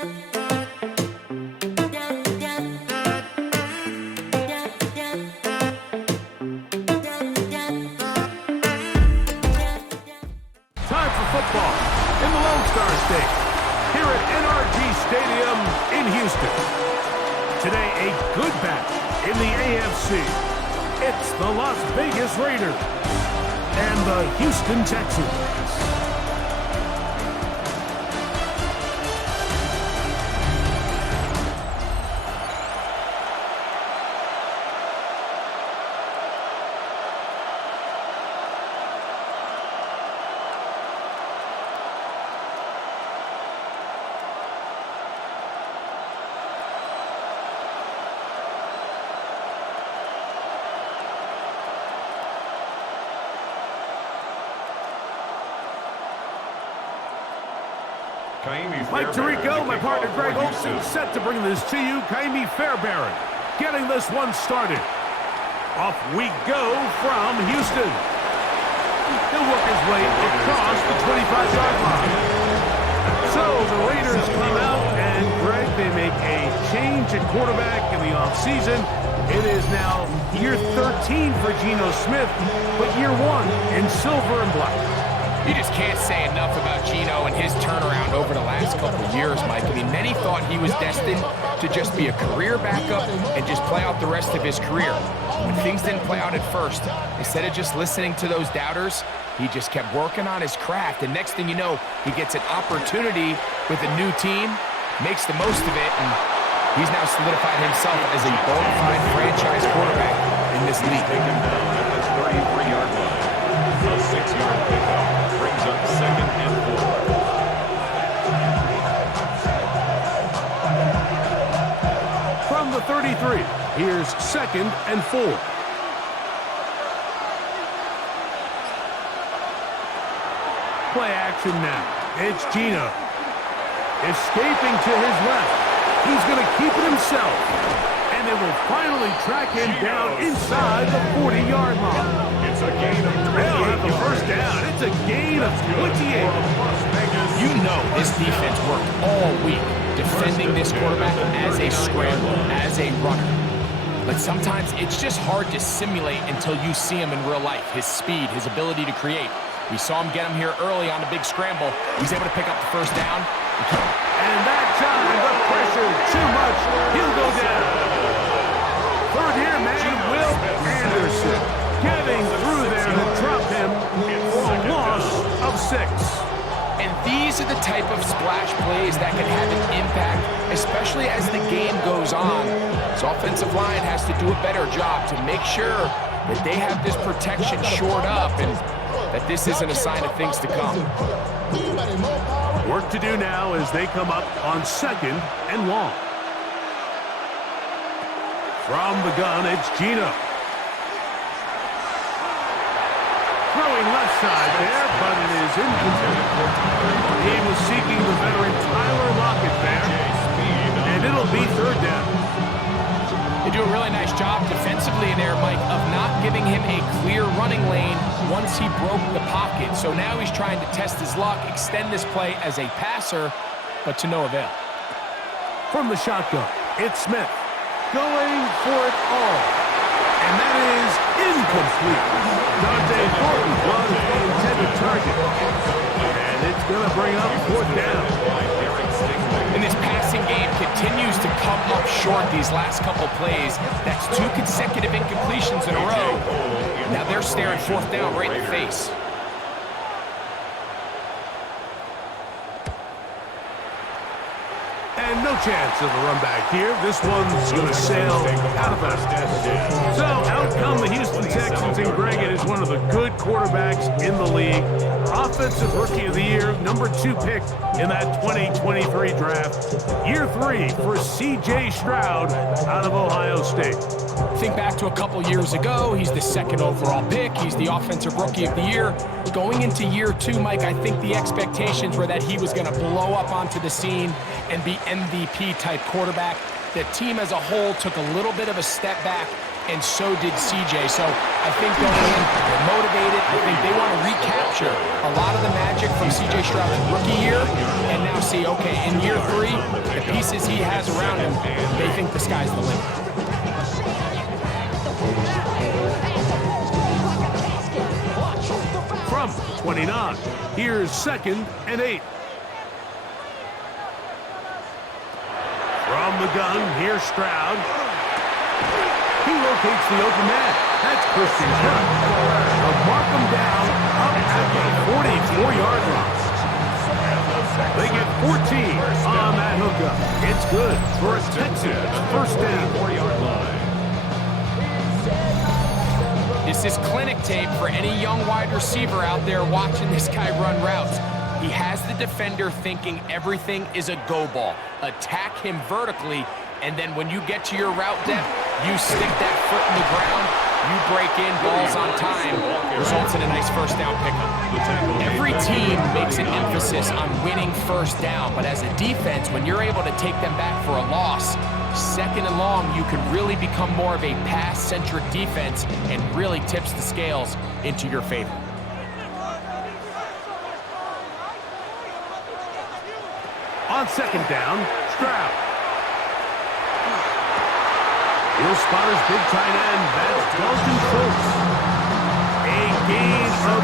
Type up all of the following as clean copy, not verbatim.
Time for football in the Lone Star State here at NRG Stadium in Houston. Today, a good battle in the AFC. It's the Las Vegas Raiders and the Houston Texans. Mike Tirico, my partner Greg Olson, set to bring this to you. Kaimi Fairbairn getting this one started. Off we go from Houston. He'll work his way across the 25-yard line. So the Raiders come out, and Greg, they make a change at quarterback in the offseason. It is now year 13 for Geno Smith, but year 1 in silver and black. You just can't say enough about Geno and his turnaround over the last couple of years, Mike. I mean, many thought he was destined to just be a career backup and just play out the rest of his career. When things didn't play out at first, instead of just listening to those doubters, he just kept working on his craft. And next thing you know, he gets an opportunity with a new team, makes the most of it, and he's now solidified himself as a bona fide franchise quarterback in this league. At the 33-yard line, a 6-yard pickup brings up 2nd and 4. From the 33, here's 2nd and 4. Play action now. It's Geno. Escaping to his left. He's going to keep it himself. And they will finally track him down inside the 40-yard line. It's a gain of 28. They'll have the first down. It's a gain of 28. You know this defense worked all week defending this quarterback as a scrambler, as a runner. But sometimes it's just hard to simulate until you see him in real life. His speed, his ability to create. We saw him get him here early on the big scramble. He's able to pick up the first down. And that time, the pressure, too much. He'll go down. Third here, man, Will Anderson getting through there to drop him for a loss of 6. And these are the type of splash plays that can have an impact, especially as the game goes on. This offensive line has to do a better job to make sure that they have this protection shored up and that this isn't a sign of things to come. Work to do now as they come up on 2nd and long. From the gun, it's Geno. Throwing left side there, but it is incomplete. He was seeking the veteran Tyler Lockett there, and it'll be 3rd down. They do a really nice job defensively in there, Mike, of not giving him a clear running lane once he broke the pocket. So now he's trying to test his luck, extend this play as a passer, but to no avail. From the shotgun, it's Smith going for it all. And that is incomplete. Dante Thornton was the intended target. And it's going to bring up 4th down. And this passing game continues to come up short these last couple plays. That's 2 consecutive incompletions in a row. Now they're staring 4th down right in the face. And no chance of a run back here. This one's going to sail out of bounds. So out come the Houston Texans, and Greg, it is one of the good quarterbacks in the league. Offensive Rookie of the Year, number 2 pick in that 2023 draft. Year 3 for C.J. Stroud out of Ohio State. Think back to a couple years ago, he's the 2nd overall pick. He's the Offensive Rookie of the Year. Going into year 2, Mike, I think the expectations were that he was going to blow up onto the scene and be MVP-type quarterback. The team as a whole took a little bit of a step back, and so did CJ. So I think going in, they're motivated. I think they want to recapture a lot of the magic from CJ Stroud's rookie year, and now to see, okay, in year 3, the pieces he has around him, they think the sky's the limit. From 29, here's 2nd and 8. From the gun, here's Stroud. He locates the open man. That's Christian Kirk. They'll mark him down up at the 44-yard line. They get 14 on that hookup. It's good for a Texans first down. 4-yard line. This is clinic tape for any young wide receiver out there watching this guy run routes. He has the defender thinking everything is a go ball. Attack him vertically, and then when you get to your route depth, you stick that foot in the ground, you break in, balls on time, results in a nice first down pickup. Every team makes an emphasis on winning first down, but as a defense, when you're able to take them back for a loss, 2nd and long, you can really become more of a pass-centric defense and really tips the scales into your favor. On 2nd down, Stroud. He'll spot his big tight end. That's Dalton Schultz. A gain of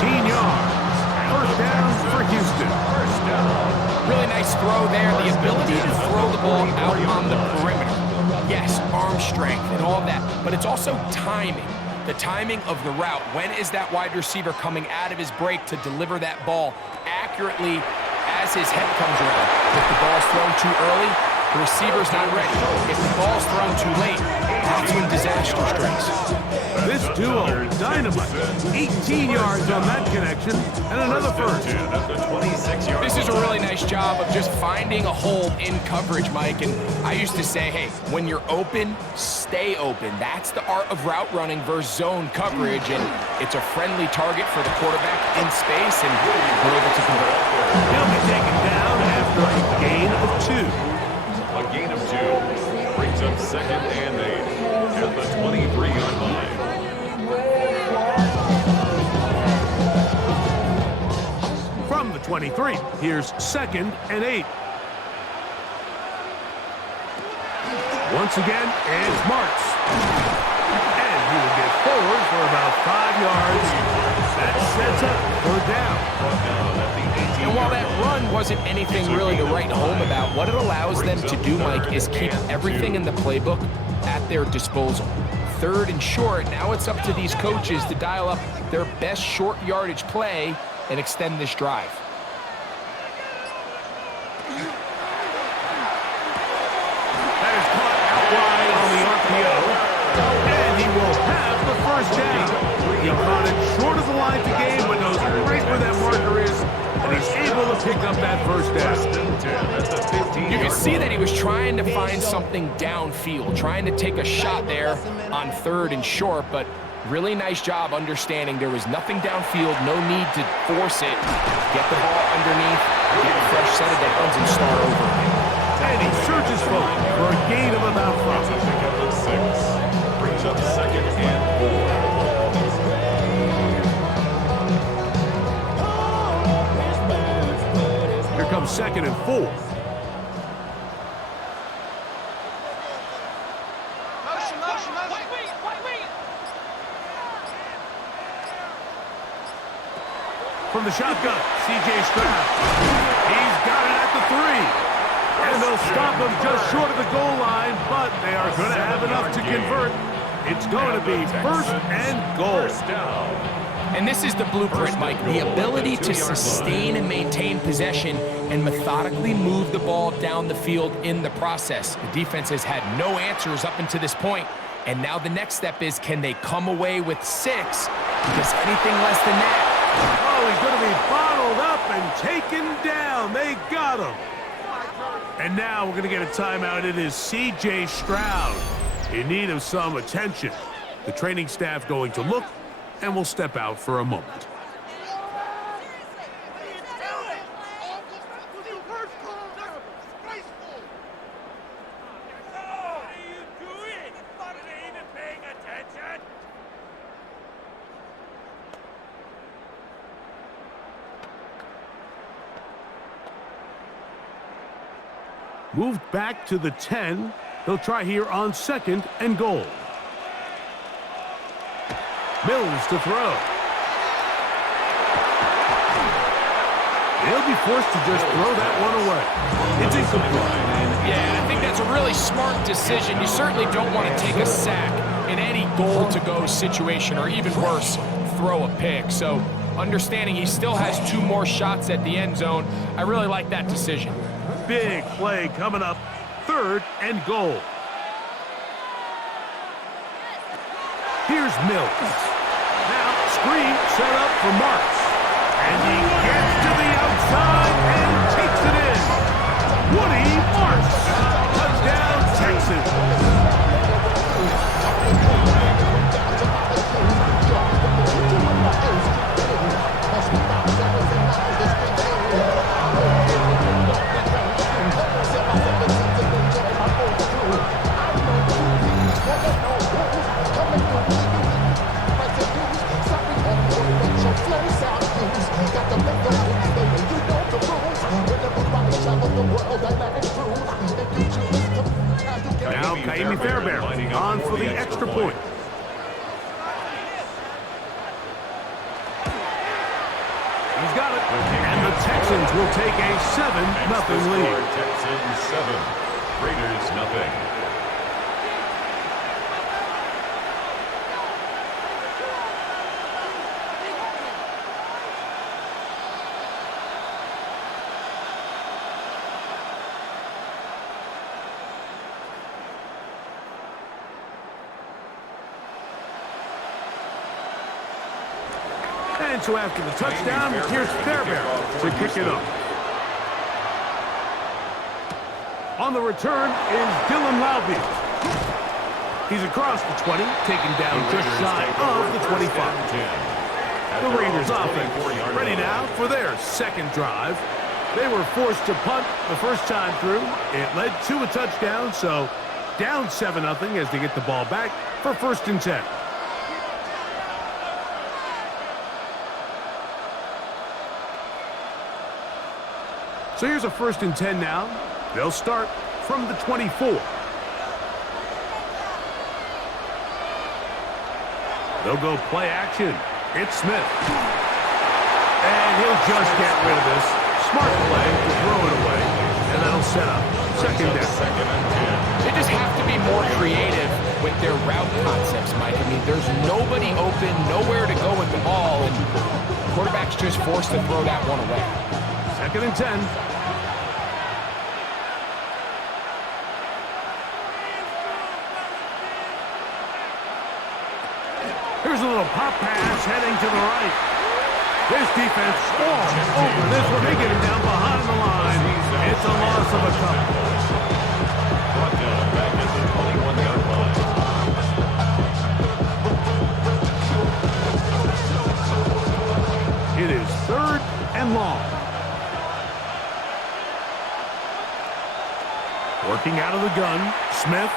17 yards. First down for Houston. First down. Really nice throw there. The ability to throw the ball out on the perimeter. Yes, arm strength and all that, but it's also timing. The timing of the route. When is that wide receiver coming out of his break to deliver that ball accurately as his head comes around? If the ball's thrown too early, the receiver's not ready. If the ball's thrown too late, that's when disaster strikes. This duo, dynamite. 18 yards on that connection, and another first. This is a really nice job of just finding a hole in coverage, Mike. And I used to say, hey, when you're open, stay open. That's the art of route running versus zone coverage, and it's a friendly target for the quarterback in space, and we're able to convert. He'll be taken down after a gain of 2. A gain of 2 brings up 2nd and 8 at the 23-yard line. From the 23, here's 2nd and 8. Once again, it's Martz. And he will get forward for about 5 yards. That sets up for down. And while that run wasn't anything really to write home about, what it allows them to do, Mike, is keep everything in the playbook at their disposal. 3rd and short, now it's up to these coaches to dial up their best short yardage play and extend this drive. That is caught out wide on the RPO. And he will have the first down. He caught it short of the line to gain, but knows right where that marker is. And he's able to pick up that first down. You can see that he was trying to find something downfield, trying to take a shot there on 3rd and short, but really nice job understanding there was nothing downfield, no need to force it. Get the ball underneath, get a fresh set of downs, and start over again. And he searches for a gain of about 5. Pick up 6. Brings up 2nd and 4. Comes 2nd and 4. From the shotgun, C.J. Stroud. He's got it at the 3. And they'll stop him just short of the goal line, but they are going to have enough to convert. It's going to be 1st and goal. And this is the blueprint, Mike. The ability to sustain and maintain possession and methodically move the ball down the field in the process. The defense has had no answers up until this point, and now the next step is, can they come away with 6? Because anything less than that. Oh, he's going to be bottled up and taken down. They got him. And now we're going to get a timeout. It is C.J. Stroud in need of some attention. The training staff going to look, and we'll step out for a moment. Moved back to the 10. He'll try here on 2nd and goal. Mills to throw. He'll be forced to just throw that one away. It's incomplete. Yeah, I think that's a really smart decision. You certainly don't want to take a sack in any goal-to-go situation, or even worse, throw a pick. So understanding he still has 2 more shots at the end zone, I really like that decision. Big play coming up, 3rd and goal. Here's Mills. Now, screen set up for Marks. And he gets to the outside and takes it in. Woody Marks. Touchdown, Texans. Now Kaimi Fairbairn on for the extra point. He's got it. And the Texans will take a 7-0 lead. Texans 7, Raiders nothing. And so after the touchdown, here's Fairbairn to kick it up. On the return is Dylan Loudby. He's across the 20, taken down just shy of the 25. The Raiders offense ready now for their 2nd drive. They were forced to punt the first time through. It led to a touchdown, so down 7-0 as they get the ball back for 1st and 10. So here's a 1st and 10 now. They'll start from the 24. They'll go play action. It's Smith. And he'll just get rid of this. Smart play to throw it away. And that'll set up 2nd down. They just have to be more creative with their route concepts, Mike. I mean, there's nobody open, nowhere to go with the ball, and quarterback's just forced to throw that one away. 2nd and 10. Here's a little pop pass heading to the right. This defense all over this one. They get him down behind the line. It's a loss of a couple. Brought down back at the 21-yard line. It is 3rd and long. Working out of the gun, Smith.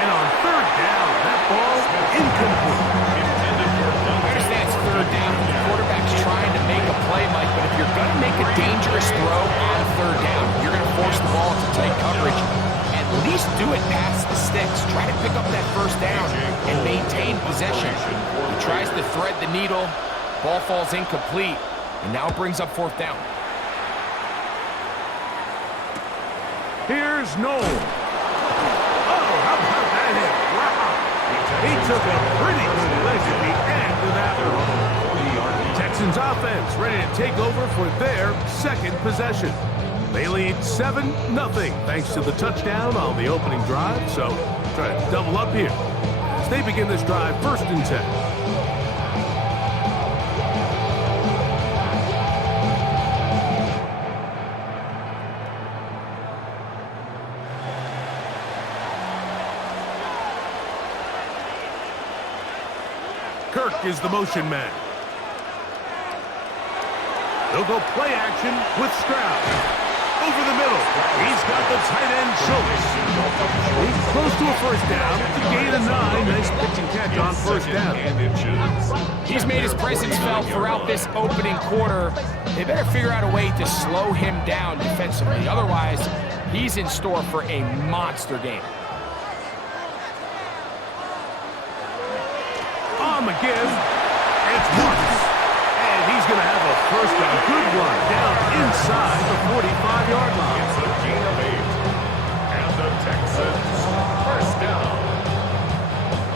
And on 3rd down, that ball incomplete. I understand it's 3rd down. The quarterback's trying to make a play, Mike, but if you're going to make a dangerous throw on 3rd down, you're going to force the ball into tight coverage. At least do it past the sticks. Try to pick up that 1st down and maintain possession. He tries to thread the needle. Ball falls incomplete, and now brings up 4th down. Here's Noel. Oh, how about that hit? Wow. He took a pretty good leg at the end of that one. Texans offense ready to take over for their 2nd possession. They lead 7-0 thanks to the touchdown on the opening drive. So try to double up here as they begin this drive 1st and 10. Kirk is the motion man. They'll go play action with Stroud. over the middle. He's got the tight end choked. He's close to a first down. It's a gain of 9. Nice pitch and catch on first down. He's made his presence felt throughout this opening quarter. They better figure out a way to slow him down defensively. Otherwise, he's in store for a monster game. On the give, it's Marks. And he's going to have a first down. Good run down inside the 45-yard line. It's a gain of 8. And the Texans, first down.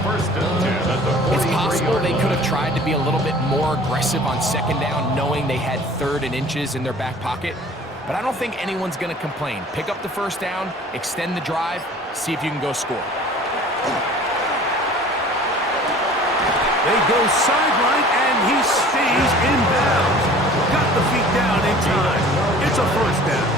First and 10 at the 43-yard line. It's possible they could have tried to be a little bit more aggressive on second down, knowing they had 3rd and inches in their back pocket. But I don't think anyone's going to complain. Pick up the first down, extend the drive, see if you can go score. They go sideline, and he stays in bounds. Got the feet down in time. It's a first down.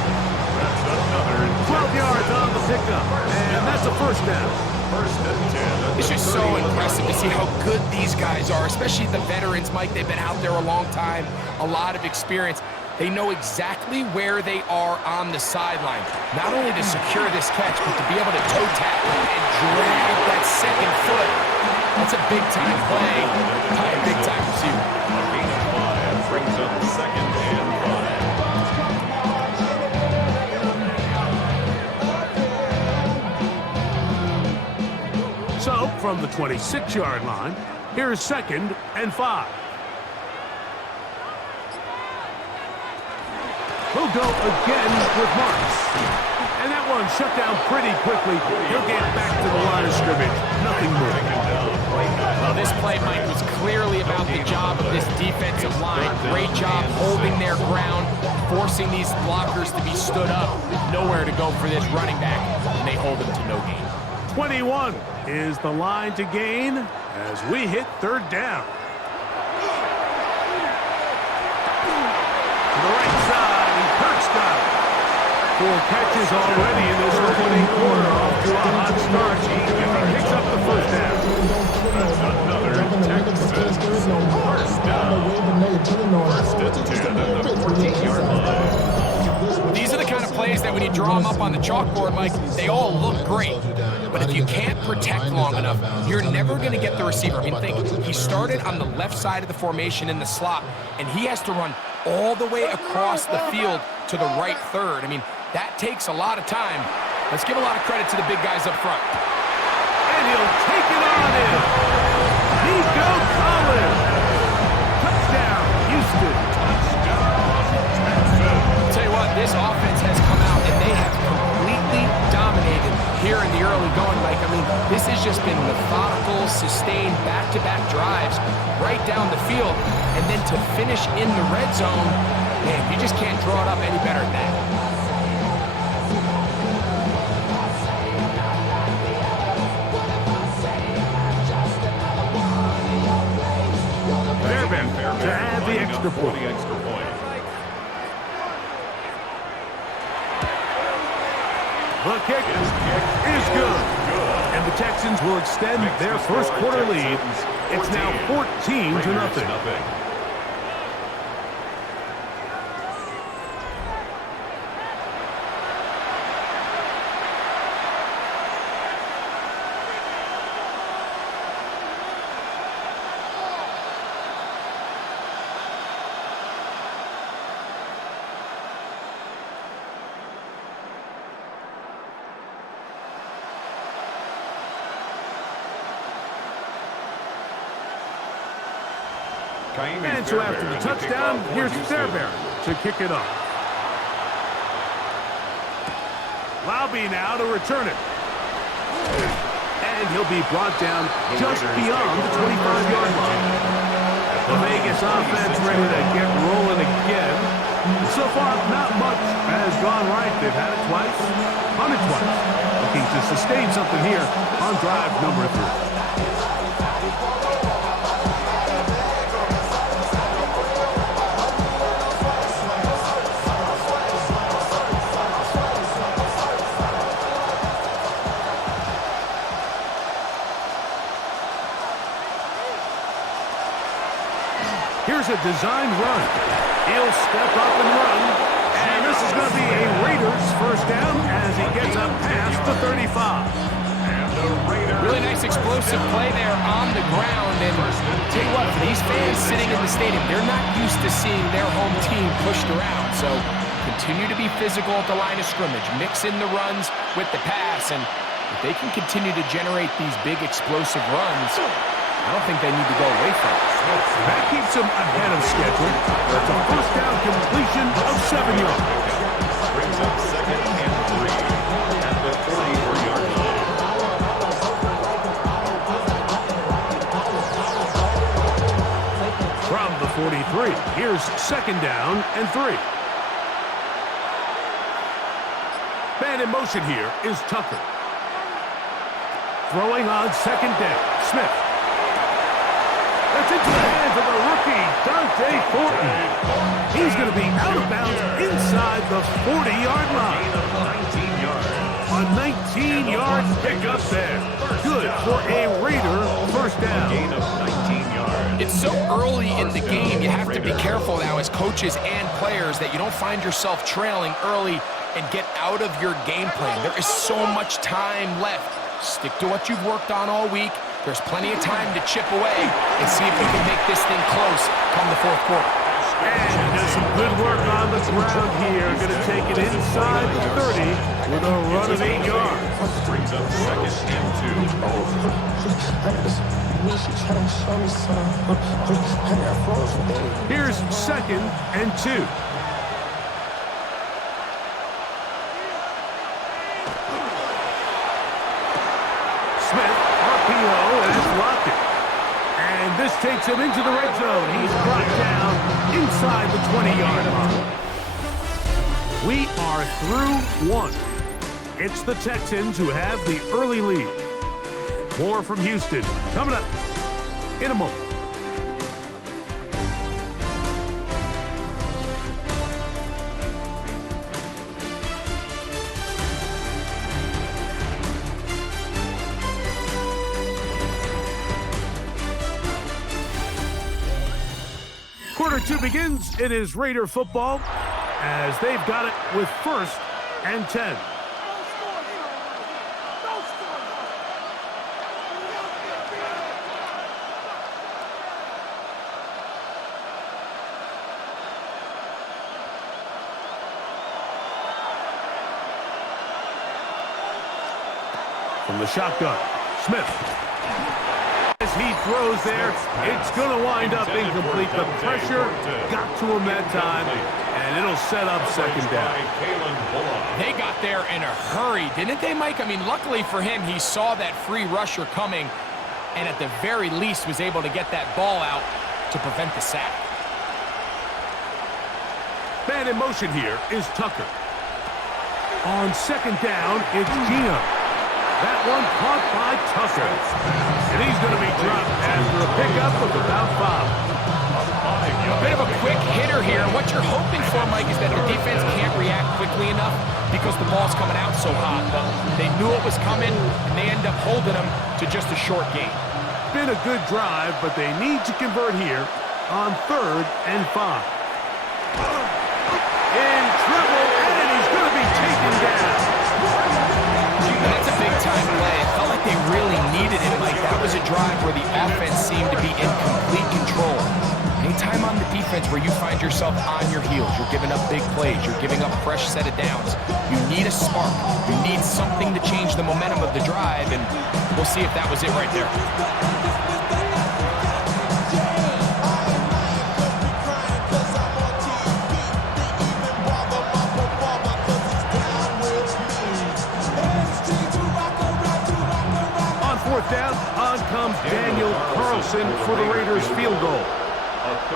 That's another 12 yards on the pickup, and that's a first down. First and 10. It's just so impressive to see how good these guys are, especially the veterans, Mike. They've been out there a long time, a lot of experience. They know exactly where they are on the sideline, not only to secure this catch, but to be able to toe tap and drag that second foot. That's a big-time play by a big-time receiver. A gain of 5 brings up second and 5. So, from the 26-yard line, here's 2nd and 5. He'll go again with Marks. And that one shut down pretty quickly. He'll get back to the line of scrimmage. Nothing more. Well, this play, Mike, was clearly about the job of this defensive line. Great job holding their ground, forcing these blockers to be stood up. Nowhere to go for this running back, and they hold him to no gain. 21 is the line to gain as we hit 3rd down. To the right side, and Kirk's got it. 4 catches already in this opening quarter, off to a hot start. He picks up the first down. That's another Texans first down. First and 10 at the 14-yard line. These are the kind of plays that when you draw them up on the chalkboard, Mike, they all look great. But if you can't protect long enough, you're never going to get the receiver. I mean, think, he started on the left side of the formation in the slot, and he has to run all the way across the field to the right third. I mean, that takes a lot of time. Let's give a lot of credit to the big guys up front. And he'll take it on in. Nico Collins. Touchdown, Houston. I'll tell you what, this offense has come out, and they have completely dominated here in the early going, Mike. I mean, this has just been methodical, sustained, back-to-back drives right down the field. And then to finish in the red zone, man, you just can't draw it up any better than that. Fairbairn to add the extra point. The kick is good. And the Texans will extend their first quarter lead. It's now 14-0. And so after the touchdown, here's Fairbairn to kick it off. Laube now to return it. And he'll be brought down just beyond the 25-yard line. The Vegas offense ready to get rolling again. So far, not much has gone right. They've had it twice, punted twice. Looking to sustain something here on drive number 3. Here's a designed run. He'll step up and run. And this is going to be a Raiders nice explosive play there on the ground. And tell you what, for these fans sitting in the stadium, they're not used to seeing their home team pushed around. So continue to be physical at the line of scrimmage. Mix in the runs with the pass. And if they can continue to generate these big explosive runs, I don't think they need to go away from it. That keeps them ahead of schedule. That's a first down completion of 7 yards. Brings up 2nd and 3 at the 44-yard line. From the 43, here's 2nd down and 3. Man in motion here is Tucker. Throwing on 2nd down, Smith. That's into the hands of the rookie, Dante Thornton. He's going to be out of bounds inside the 40-yard line. A 19-yard pickup there. Good for a Raider first down. Gain of 19 yards. It's so early in the game, you have to be careful now as coaches and players that you don't find yourself trailing early and get out of your game plan. There is so much time left. Stick to what you've worked on all week. There's plenty of time to chip away and see if we can make this thing close come the 4th quarter. And does some good work on the ground here. Going to take it inside the 30 with a run of 8 yards. Brings up 2nd and 2. Here's 2nd and 2. And this takes him into the red zone. He's brought down inside the 20-yard line. We are through 1. It's the Texans who have the early lead. More from Houston coming up in a moment. Quarter 2 begins. It is Raider football as they've got it with 1st and 10. From the shotgun, Smith. As he throws there, it's going to wind up incomplete. The pressure got to him that time, and it'll set up 2nd down. They got there in a hurry, didn't they, Mike? I mean, luckily for him, he saw that free rusher coming, and at the very least was able to get that ball out to prevent the sack. Man in motion here is Tucker. On 2nd down, it's Gino. That one caught by Tucker. And he's going to be dropped after a pickup of about 5. A bit of a quick hitter here. What you're hoping for, Mike, is that the defense can't react quickly enough because the ball's coming out so hot. But they knew it was coming, and they end up holding them to just a short gain. Been a good drive, but they need to convert here on 3rd and 5. In trouble, and he's going to be taken down. That's a big-time play. It felt like they really needed it, Mike. That was a drive where the offense seemed to be in complete control. Anytime on the defense where you find yourself on your heels, you're giving up big plays, you're giving up a fresh set of downs, you need a spark. You need something to change the momentum of the drive, and we'll see if that was it right there. Down, on comes Daniel Carlson for the Raiders field goal.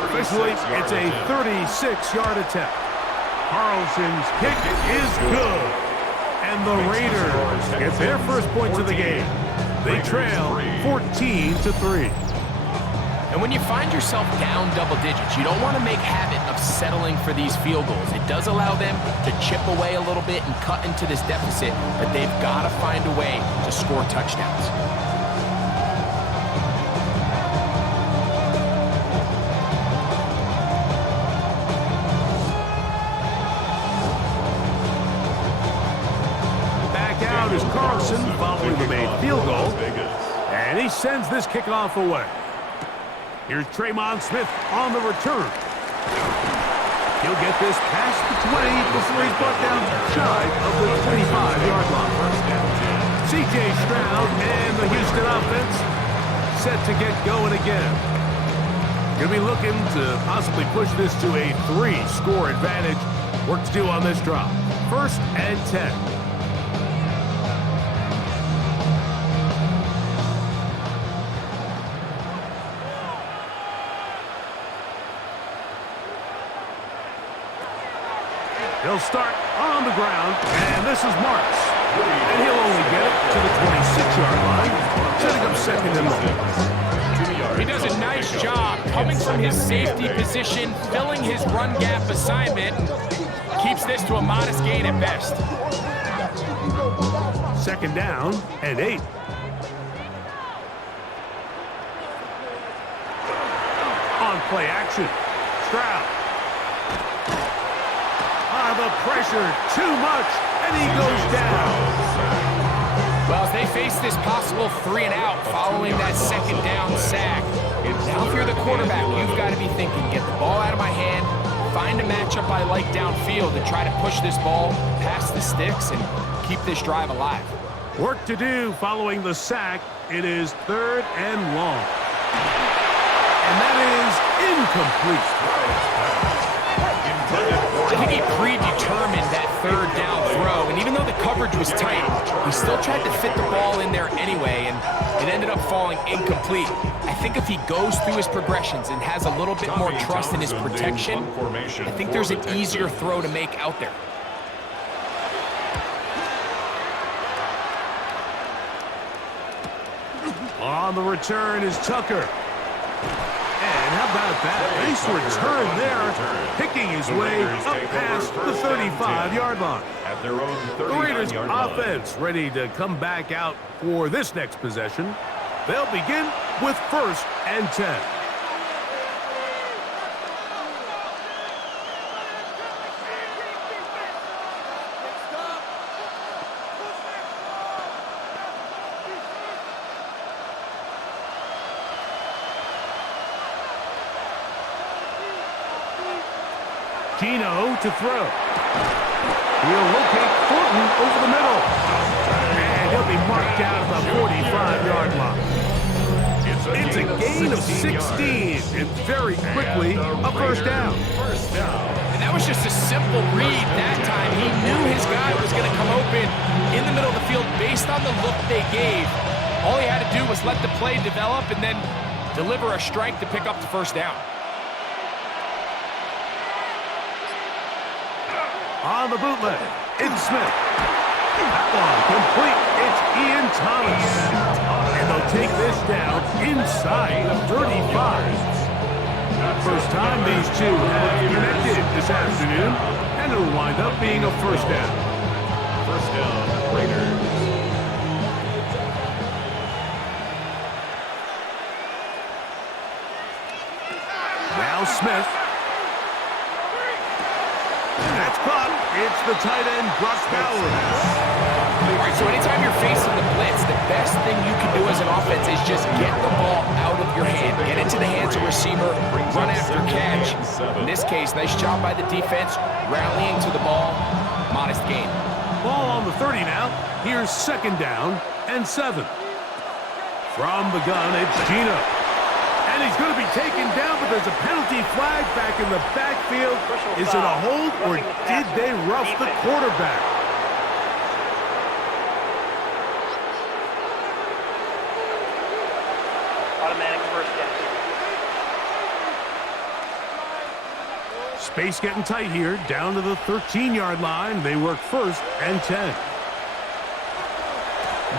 Officially, it's a 36-yard attempt. Carlson's kick is good. And the Raiders get their first points of the game. They trail 14-3. And when you find yourself down double digits, you don't want to make habit of settling for these field goals. It does allow them to chip away a little bit and cut into this deficit, but they've got to find a way to score touchdowns. Back out is Carlson following the made field goal. And he sends this kickoff away. Here's Tremon Smith on the return. He'll get this past the 20 before he's brought down shy of the 25-yard line. C.J. Stroud and the Houston offense set to get going again. Going to be looking to possibly push this to a 3-score advantage. Work to do on this drop. 1st and 10. He'll start on the ground, and this is Marks. And he'll only get it to the 26-yard line, setting up 2nd and long. He does a nice job coming from his safety position, filling his run gap assignment, and keeps this to a modest gain at best. 2nd down and 8. On play action, Stroud. The pressure, too much, and he goes down. Well, as they face this possible 3-and-out following that 2nd down sack, now if you're the quarterback, you've got to be thinking, get the ball out of my hand, find a matchup I like downfield, and try to push this ball past the sticks and keep this drive alive. Work to do following the sack. It is 3rd and long. And that is incomplete. I think he predetermined that 3rd down throw, and even though the coverage was tight, he still tried to fit the ball in there anyway, and it ended up falling incomplete. I think if he goes through his progressions and has a little bit more trust in his protection, I think there's an easier throw to make out there. On the return is Tucker. And how about that? Nice return there, picking his way up past the 35-yard line. The Raiders offense ready to come back out for this next possession. They'll begin with 1st and 10. Gino to throw. He'll locate Thornton over the middle. And he'll be marked down at the 45-yard line. It's a gain of 16, and very quickly a 1st down. And that was just a simple read that time. He knew his guy was going to come open in the middle of the field based on the look they gave. All he had to do was let the play develop and then deliver a strike to pick up the 1st down. On the bootleg, it's Smith. That one complete. It's Ian Thomas. And they'll take this down inside the 35. First time these two have connected this afternoon, and it'll wind up being a 1st down. 1st down, Raiders. Now Smith. That's caught. It's the tight end, Brock Bowers. All right, so anytime you're facing the blitz, the best thing you can do as an offense is just get the ball out of your hand. Get into the hands of receiver, run after catch. In this case, nice job by the defense, rallying to the ball. Modest gain. Ball on the 30 now. Here's 2nd down and 7. From the gun, it's Gino. And he's going to be taken down, but there's a penalty flag back in the backfield. Is it a hold, or did they rough the quarterback? Automatic 1st down. Space getting tight here, down to the 13-yard line. They work 1st and 10.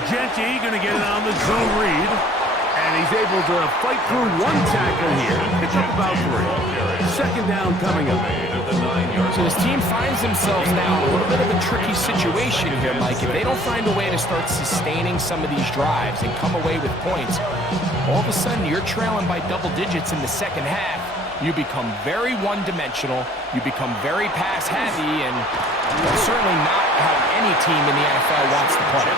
Genty going to get it on the zone read. And he's able to fight through 1 tackle here. Pick up about 3. 2nd down coming up. So this team finds themselves now in a little bit of a tricky situation here, Mike. If they don't find a way to start sustaining some of these drives and come away with points, all of a sudden you're trailing by double digits in the 2nd half. You become very one-dimensional. You become very pass-heavy, and you'll certainly not have any any team in the NFL wants to play.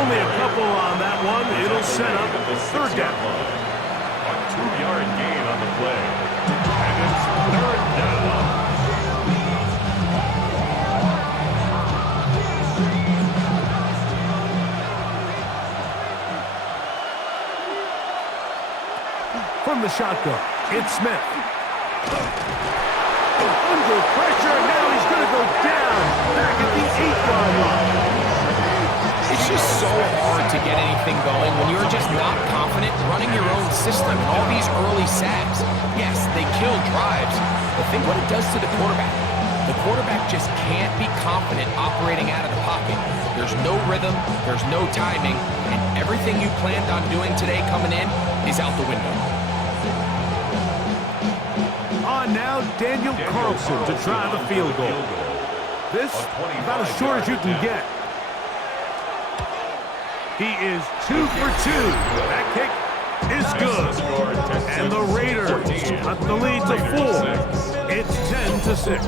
Only a couple on that one. It'll set up third down. A 2-yard gain on the play. And it's third down. From the shotgun, it's Smith. Under pressure, now he's going to go down. Back at the 8-yard line. It's just so hard to get anything going when you're just not confident running your own system. All these early sacks, yes, they kill drives, but think what it does to the quarterback. The quarterback just can't be confident operating out of the pocket. There's no rhythm, there's no timing, and everything you planned on doing today coming in is out the window. On now, Daniel Carlson to try the field goal. This about as short as you can get. He is 2 for 2. That kick is good. And the Raiders cut the lead to 4. It's 10-6.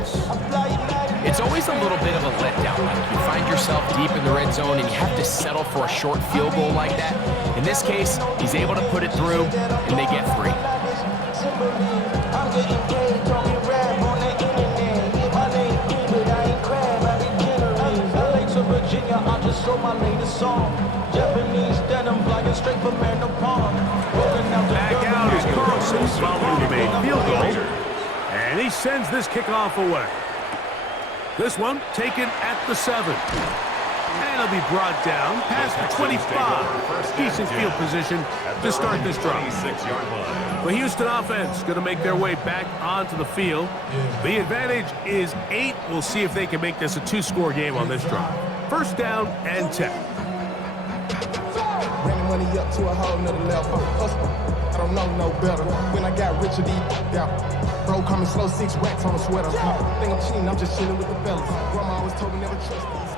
It's always a little bit of a letdown. Like you find yourself deep in the red zone and you have to settle for a short field goal like that. In this case, he's able to put it through, and they get 3. Back out is Carlson following the made field goal. And he sends this kickoff away. This one taken at the 7. And it'll be brought down past the 25. Decent field position to start this drive. The Houston offense going to make their way back onto the field. The advantage is 8. We'll see if they can make this a 2-score game on this drive. First down and 10. Bringing money up to a whole nother level. I don't know no better. When I got richer, bro coming slow, 6 racks on a sweater. Think I'm cheating, I'm just chilling with the fellas. Grandma always told me never trust these.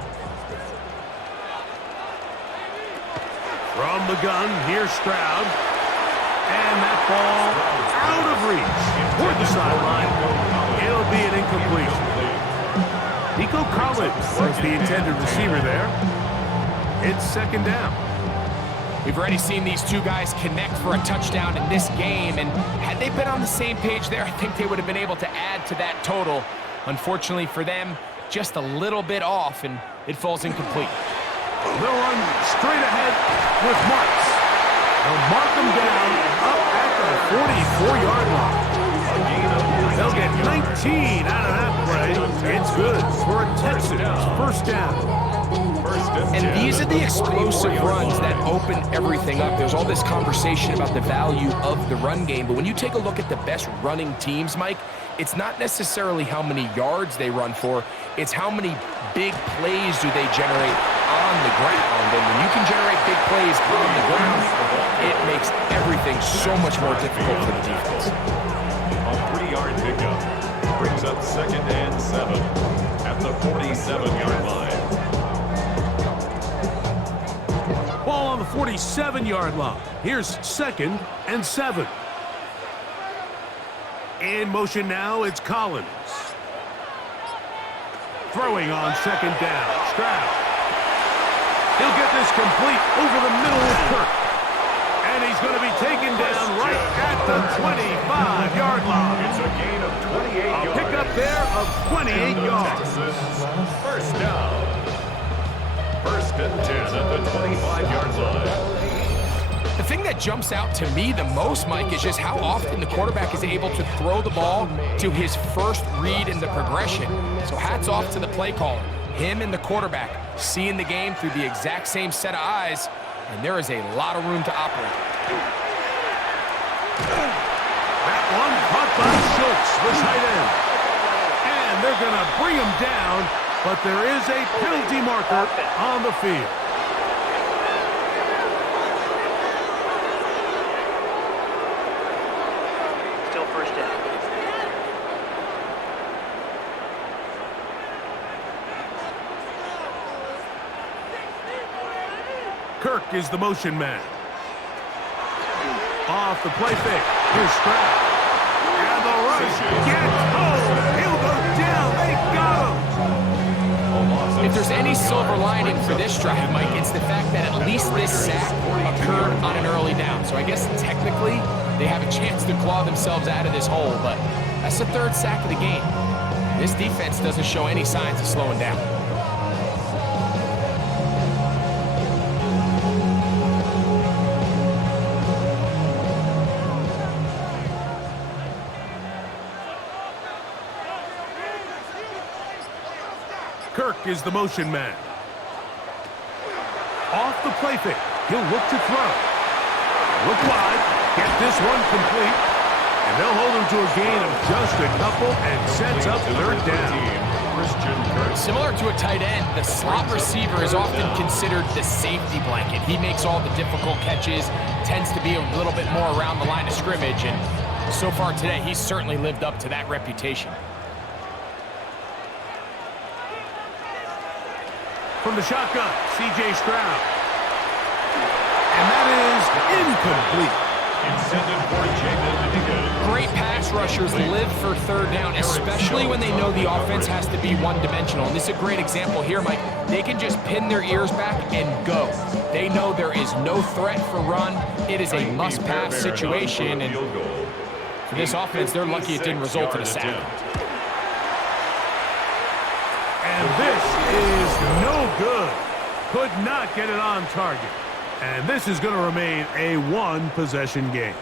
From the gun, here's Stroud. And that ball out of reach. Toward the sideline. It'll be an incompletion. Nico Collins was the intended receiver there. It's second down. We've already seen these two guys connect for a touchdown in this game, and had they been on the same page there, I think they would have been able to add to that total. Unfortunately for them, just a little bit off, and it falls incomplete. They'll run straight ahead with Marks. They'll mark them down up at the 44-yard line. They'll get 19 out of that play. It's good for a Texans first down. And these are the explosive runs that open everything up. There's all this conversation about the value of the run game, but when you take a look at the best running teams, Mike, it's not necessarily how many yards they run for, it's how many big plays do they generate on the ground. And when you can generate big plays on the ground, it makes everything so much more difficult for the defense. A 3-yard pickup brings up second and 7 at the 47-yard line. Ball on the 47-yard line. Here's second and 7. In motion now, it's Collins. Throwing on second down. Stroud. He'll get this complete over the middle of Kirk. And he's going to be taken down right at the 25-yard line. It's a gain of 28 yards. A pickup there of 28 yards. Texans, first down. First and 10 at the 25-yard line. The thing that jumps out to me the most, Mike, is just how often the quarterback is able to throw the ball to his first read in the progression. So hats off to the play caller. Him and the quarterback seeing the game through the exact same set of eyes, and there is a lot of room to operate. That one caught by Schultz, the tight end. And they're going to bring him down, but there is a penalty marker on the field. Still first down. Kirk is the motion man. Off the play fake. Here's Stroud. And the rush gets home. He'll go down. They got him. A loss If there's any silver lining for this drive, Mike, it's the fact that at least this sack occurred on an early down. So I guess technically they have a chance to claw themselves out of this hole, but that's the third sack of the game. This defense doesn't show any signs of slowing down. Kirk is the motion man. Off the play fake. He'll look to throw. Look wide. Get this one complete. And they'll hold him to a gain of just a couple and sets up third down. Similar to a tight end, the slot receiver is often considered the safety blanket. He makes all the difficult catches, tends to be a little bit more around the line of scrimmage, and so far today, he's certainly lived up to that reputation. From the shotgun, C.J. Stroud. And that is incomplete. Great pass rushers live for third down, especially when they know the offense has to be one-dimensional. And this is a great example here, Mike. They can just pin their ears back and go. They know there is no threat for run. It is a must-pass situation. And for this offense, they're lucky it didn't result in a sack. And this is no good. Could not get it on target. And this is going to remain a one-possession game.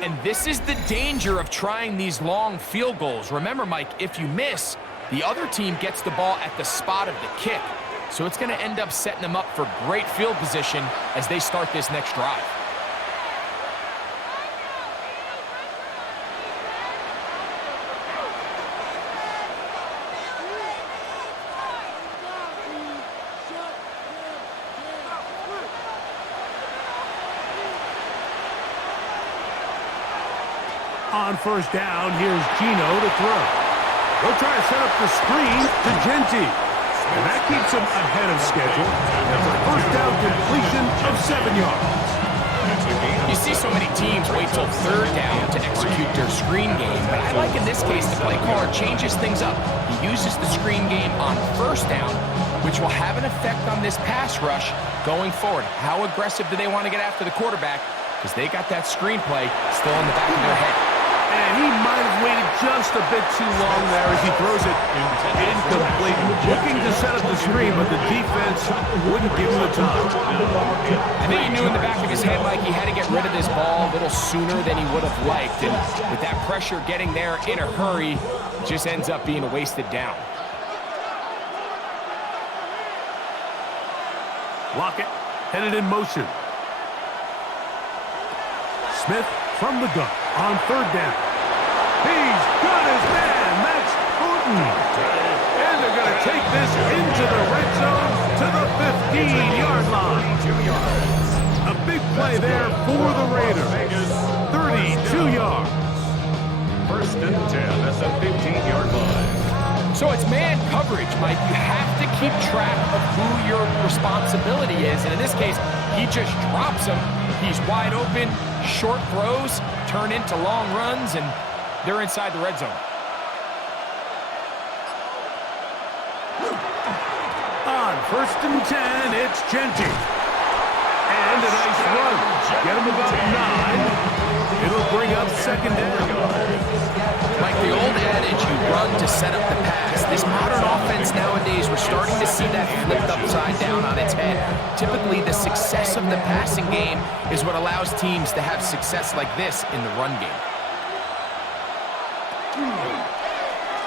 And this is the danger of trying these long field goals. Remember, Mike, if you miss, the other team gets the ball at the spot of the kick. So it's going to end up setting them up for great field position as they start this next drive. On first down, here's Gino to throw. They'll try to set up the screen to Genty. And that keeps him ahead of schedule. That's a first down completion of 7 yards. You see so many teams wait till third down to execute their screen game, but I like in this case the play caller changes things up. He uses the screen game on first down, which will have an effect on this pass rush going forward. How aggressive do they want to get after the quarterback? Because they got that screenplay still in the back of their head. And he might have waited just a bit too long there as he throws it incomplete. Looking to set up the screen, but the defense wouldn't give him the time. I think he knew in the back of his head, Mike, he had to get rid of this ball a little sooner than he would have liked. And with that pressure getting there in a hurry, it just ends up being a wasted down. Lockett headed in motion. Smith from the gun on third down. He's got his man, Max Booten. And they're going to take this into the red zone to the 15-yard line. A big play there for the Raiders. 32 yards. First and 10 at the 15-yard line. So it's man coverage, Mike. You have to keep track of who your responsibility is. And in this case, he just drops him. He's wide open. Short throws turn into long runs, and they're inside the red zone. On first and 10, it's Genty. And a nice run. Get him about 9. It'll bring up second down. Like the old adage, you run to set up the pass. This modern offense nowadays, we're starting to see that flipped upside down on its head. Typically, the success of the passing game is what allows teams to have success like this in the run game.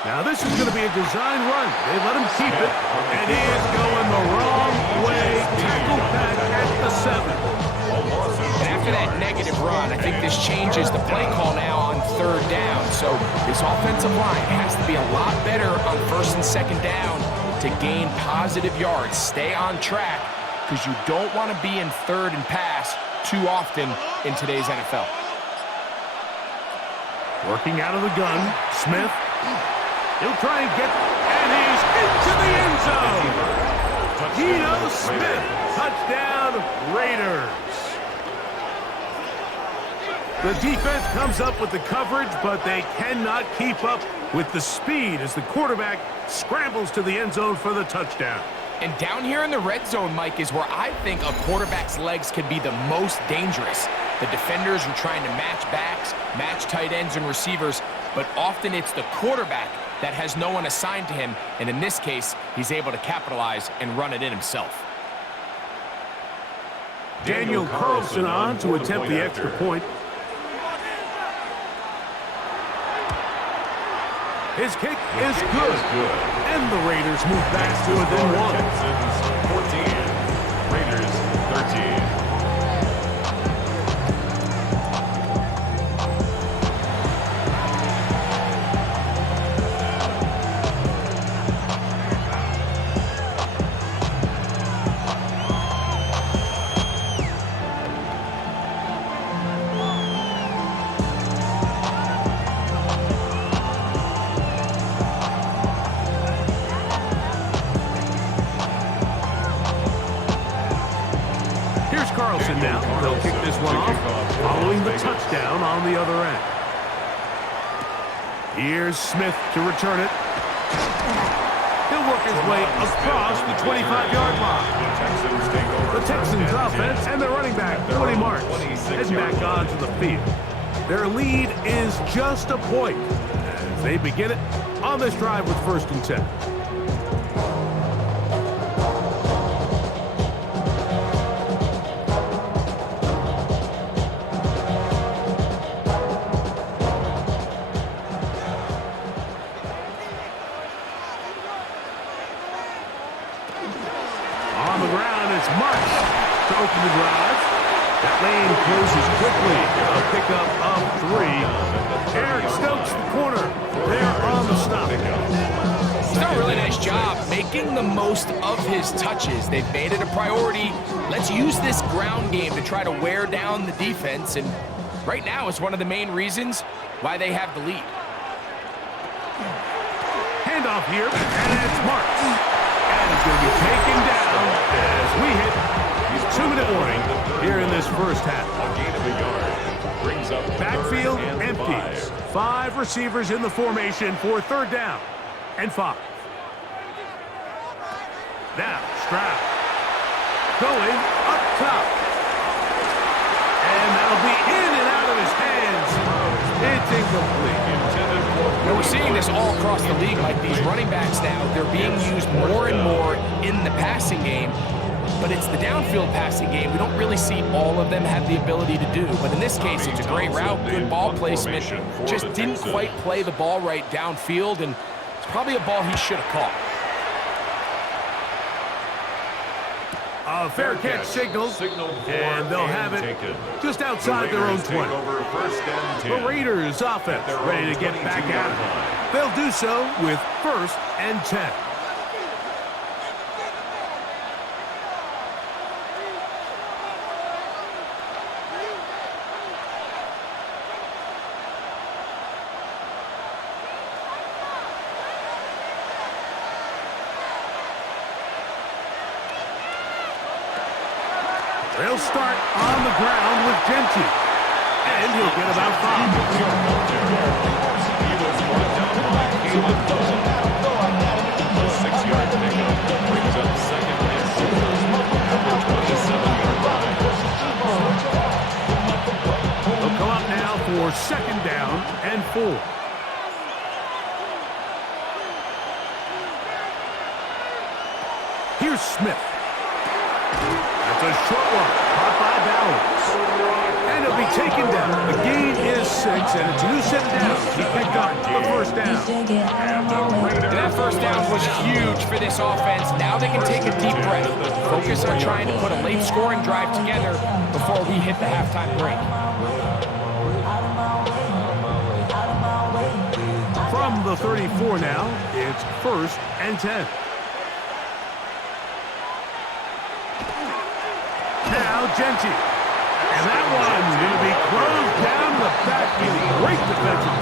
Now this is going to be a design run. They let him keep it, and he is going the wrong way. Tackle back at the 7. And after that negative run, I think this changes the play call now on third down. So this offensive line has to be a lot better on first and second down to gain positive yards. Stay on track, because you don't want to be in third and pass too often in today's NFL. Working out of the gun, Smith. He'll try and get, and he's into the end zone. Geno Smith, touchdown Raiders. The defense comes up with the coverage, but they cannot keep up with the speed as the quarterback scrambles to the end zone for the touchdown. And down here in the red zone, Mike, is where I think a quarterback's legs can be the most dangerous. The defenders are trying to match backs, match tight ends and receivers, but often it's the quarterback that has no one assigned to him, and in this case, he's able to capitalize and run it in himself. Daniel Carlson on to attempt the extra point. His kick is good. And the Raiders move back to within one. Texans 14, Raiders 13. Carlson now. They'll kick this one off, following the touchdown on the other end. Here's Smith to return it. He'll work his way across the 25-yard line. The Texans offense and their running back, Woody Marks, heading back onto the field. Their lead is just a point as they begin it on this drive with 1st and 10. On the ground, it's Marks to open the drive. That lane closes quickly. A pickup of 3. Eric Stokes, the corner. They're on the stop. He's done a really nice job making the most of his touches. They've made it a priority. Let's use this ground game to try to wear down the defense. And right now, it's one of the main reasons why they have the lead. Handoff here, and it's Marks. And it's going to be taken down as we hit 2-minute warning here in this first half. Backfield empties. 5 receivers in the formation for 3rd down and 5. Now Stroud going up top. And that'll be in and out of his hands. It's incomplete. Now we're seeing this all across the league, like these running backs now, they're being used more and more in the passing game, but it's the downfield passing game. We don't really see all of them have the ability to do, but in this case, it's a great route, good ball placement, just didn't quite play the ball right downfield, and it's probably a ball he should have caught. A fair catch signal, and they'll have it just outside their own 20. The Raiders offense ready to get back at it. They'll do so with 1st and 10. They'll start on the ground with Genty, and he'll get about 5. He was brought down by Caleb Dawson. The 6-yard pickup brings up 2nd and 4 at the 27-yard line. They'll come up now for 2nd down and 4. Here's Smith. That's a short one, caught by Bowers. And he'll be taken down. The gain is 6, and it's a new set of downs. He picked up the 1st down. And that 1st down was huge for this offense. Now they can take a deep breath. Focus on trying to put a late scoring drive together before we hit the halftime break. From the 34 now, it's 1st and 10. Now Genty. And that one's going to be closed down the backfield. Great defensive.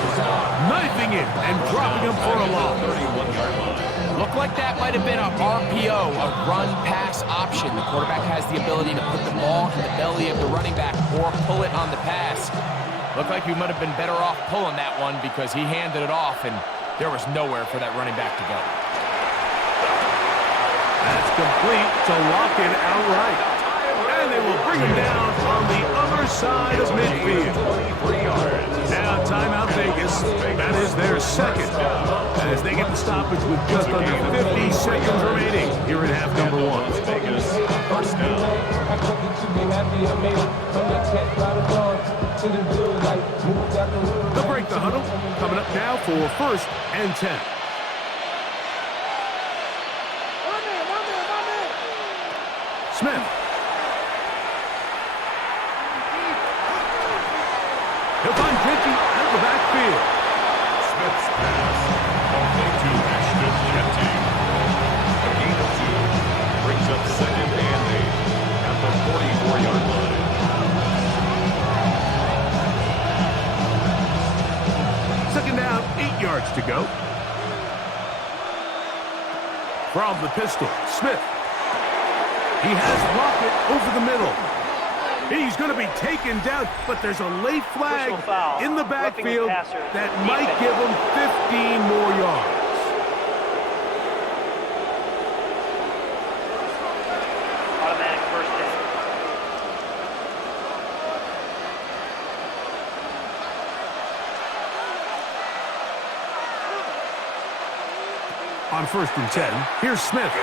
Knifing it and dropping him for a loss. 31-yard line. Looked like that might have been a RPO, a run-pass option. The quarterback has the ability to put the ball in the belly of the running back or pull it on the pass. Looked like he might have been better off pulling that one because he handed it off, and There was nowhere for that running back to go. That's complete to lock it outright. And they will bring him down on the other side of midfield. Now timeout Vegas. That is their second. As they get the stoppage with just under 50 seconds remaining here in half number one. Vegas, first down. They'll break the huddle. Coming up now for first and 10. Smith. He'll find Genty out of the backfield. Smith's pass. Complete to Ashton Genty. A gain of 2. Brings up second and 8 at the 44-yard line. Second down, 8 yards to go. From the pistol, Smith. He has Lockett over the middle. He's going to be taken down, but there's a late flag in the backfield that might give him 15 more yards. Automatic first down. On first and 10, here's Smith.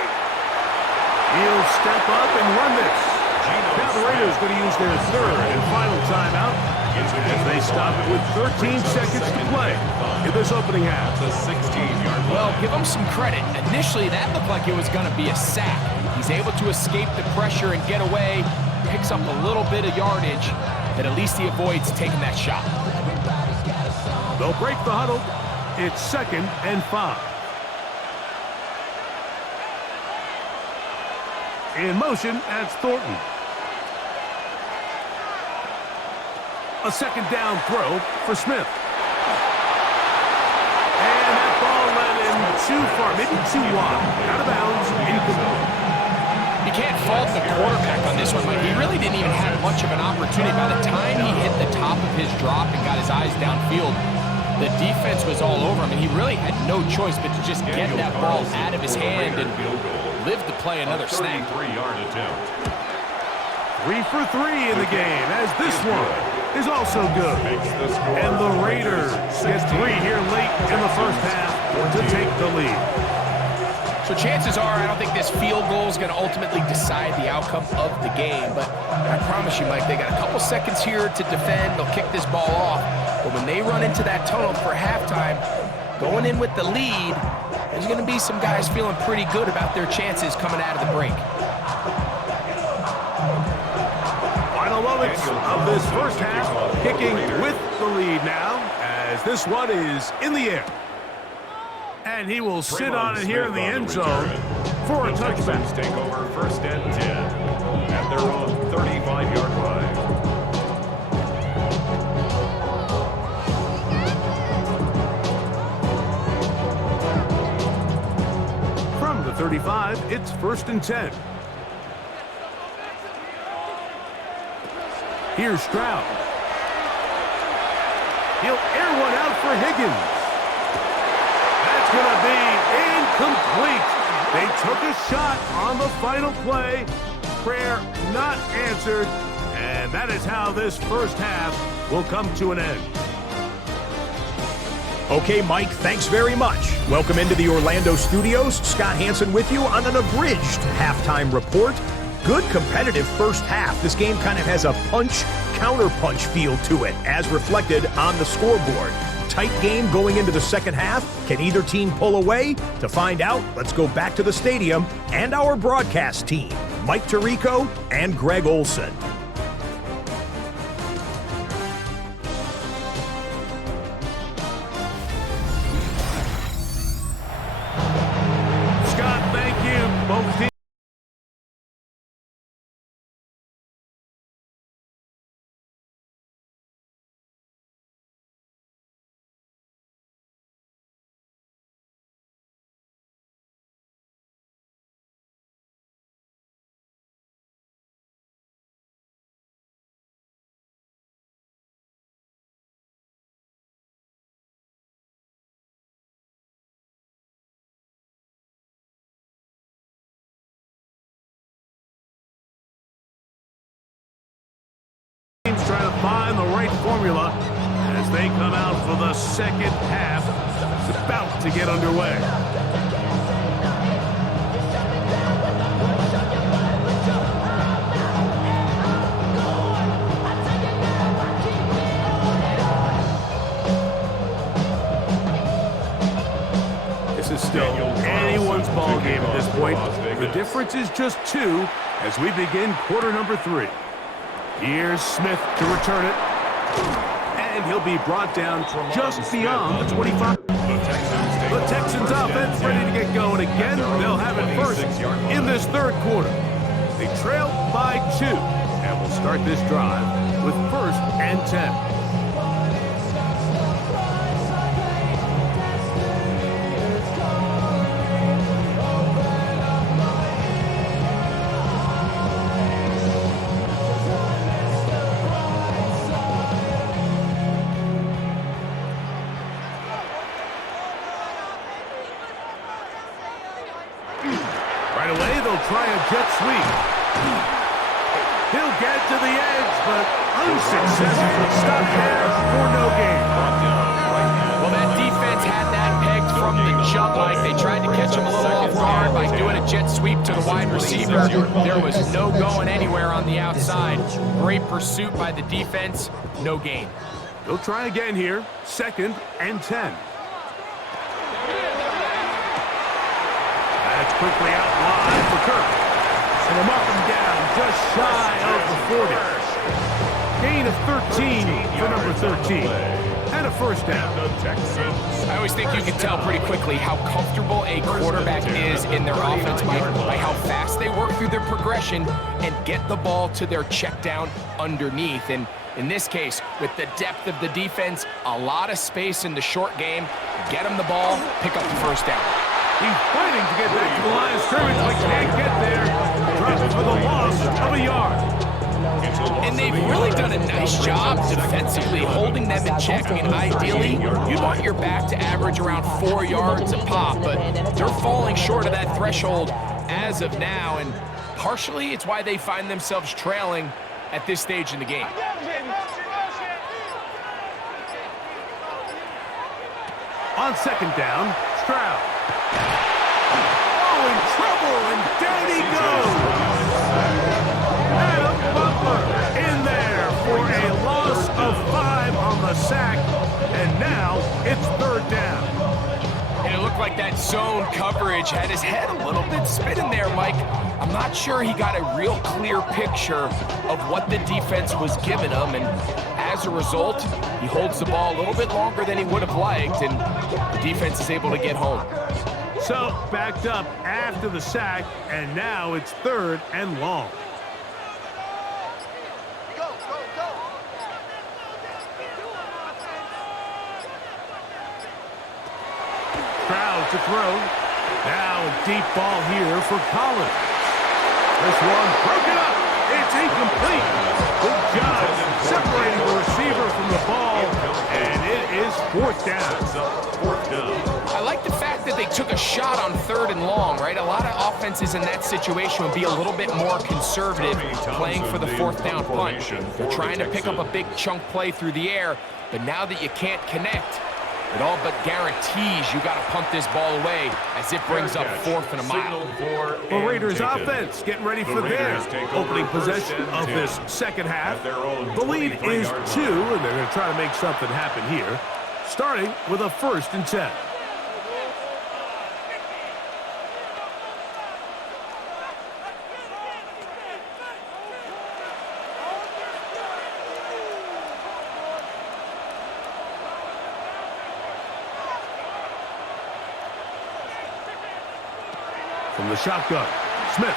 He'll step up and run this. Now the Raiders going to use their third and final timeout as they stop it with 13 seconds to play in this opening half. The 16-yard line. Well, give him some credit. Initially, that looked like it was going to be a sack. He's able to escape the pressure and get away, picks up a little bit of yardage, but at least he avoids taking that shot. They'll break the huddle. It's second and 5. In motion, that's Thornton. A second down throw for Smith. And that ball led him too far, maybe too wide. Out of bounds, incomplete. You can't fault the quarterback on this one, but he really didn't even have much of an opportunity. By the time he hit the top of his drop and got his eyes downfield, the defense was all over him, and he really had no choice but to just get that ball out of his hand and live to play another snag. 33-yard attempt. 3 for 3 in the game, as this one is also good. And the Raiders get 3 here late in the first half to take the lead. So chances are, I don't think this field goal is going to ultimately decide the outcome of the game, but I promise you, Mike, they got a couple seconds here to defend. They'll kick this ball off, but when they run into that tunnel for halftime, going in with the lead, there's going to be some guys feeling pretty good about their chances coming out of the break. Final moments of this first half, kicking with the lead now, as this one is in the air. And he will sit on it here in the end zone for a touchback. Texans take over first and 10 at their own 35-yard line. From the 35, it's first and 10. Here's Stroud. He'll air one out for Higgins. That's going to be incomplete. They took a shot on the final play. Prayer not answered. And that is how this first half will come to an end. Okay, Mike, thanks very much. Welcome into the Orlando studios. Scott Hansen with you on an abridged halftime report. Good competitive first half. This game kind of has a punch-counter-punch feel to it, as reflected on the scoreboard. Tight game going into the second half. Can either team pull away? To find out, let's go back to the stadium and our broadcast team, Mike Tirico and Greg Olson. Scott, thank you. Both teams. great formula as they come out for the second half. It's about to get underway. This is still anyone's ball game at this point. The difference is just 2 as we begin quarter number 3. Here's Smith to return it. And he'll be brought down just beyond the 25. The Texans offense ready to get going again. They'll have it first in this third quarter. They trail by 2. And we'll start this drive with 1st and 10. Right away, they'll try a jet sweep. He'll get to the edge, but unsuccessful. Stop there for no gain. Well, that defense had that pegged from the jump, Mike. They tried to catch him a little off guard by doing a jet sweep to the wide receiver. There was no going anywhere on the outside. Great pursuit by the defense. No gain. They'll try again here. 2nd and 10. That's quickly out wide for Kirk. And they'll mark him down just shy of the 40. Gain of 13 for number 13. And a 1st down. I always think you can tell pretty quickly how comfortable a quarterback is in their offense, Mike, by how fast they work through their progression and get the ball to their check down underneath. And in this case, with the depth of the defense, a lot of space in the short game, get them the ball, pick up the 1st down. He's fighting to get back to the line of scrimmage, but can't get there. Drops for the loss of a yard. And they've really done a nice job defensively holding them in check. I mean, ideally, you'd want your back to average around 4 yards a pop, but they're falling short of that threshold as of now, and partially it's why they find themselves trailing at this stage in the game. On 2nd down, Stroud. Oh, in trouble, and down he goes. Adam Butler in there for a loss of 5 on the sack, and now it's 3rd down. And it looked like that zone coverage had his head a little bit spinning there, Mike. I'm not sure he got a real clear picture of what the defense was giving him, and as a result, he holds the ball a little bit longer than he would have liked, and the defense is able to get home. So, backed up after the sack, and now it's 3rd and long. Stroud to throw. Now a deep ball here for Collins. This one broken up. It's incomplete. Good job separating the receiver from the ball, and it is 4th down. I like the fact that they took a shot on 3rd and long, right? A lot of offenses in that situation would be a little bit more conservative playing for the 4th down punt. They're trying to pick up a big chunk play through the air, but now that you can't connect, it all but guarantees you got to punt this ball away as it brings up 4th and a mile. The Raiders offense getting ready for their opening possession of this 2nd half. The lead is 2, and they're going to try to make something happen here, starting with a 1st and 10. From the shotgun, Smith.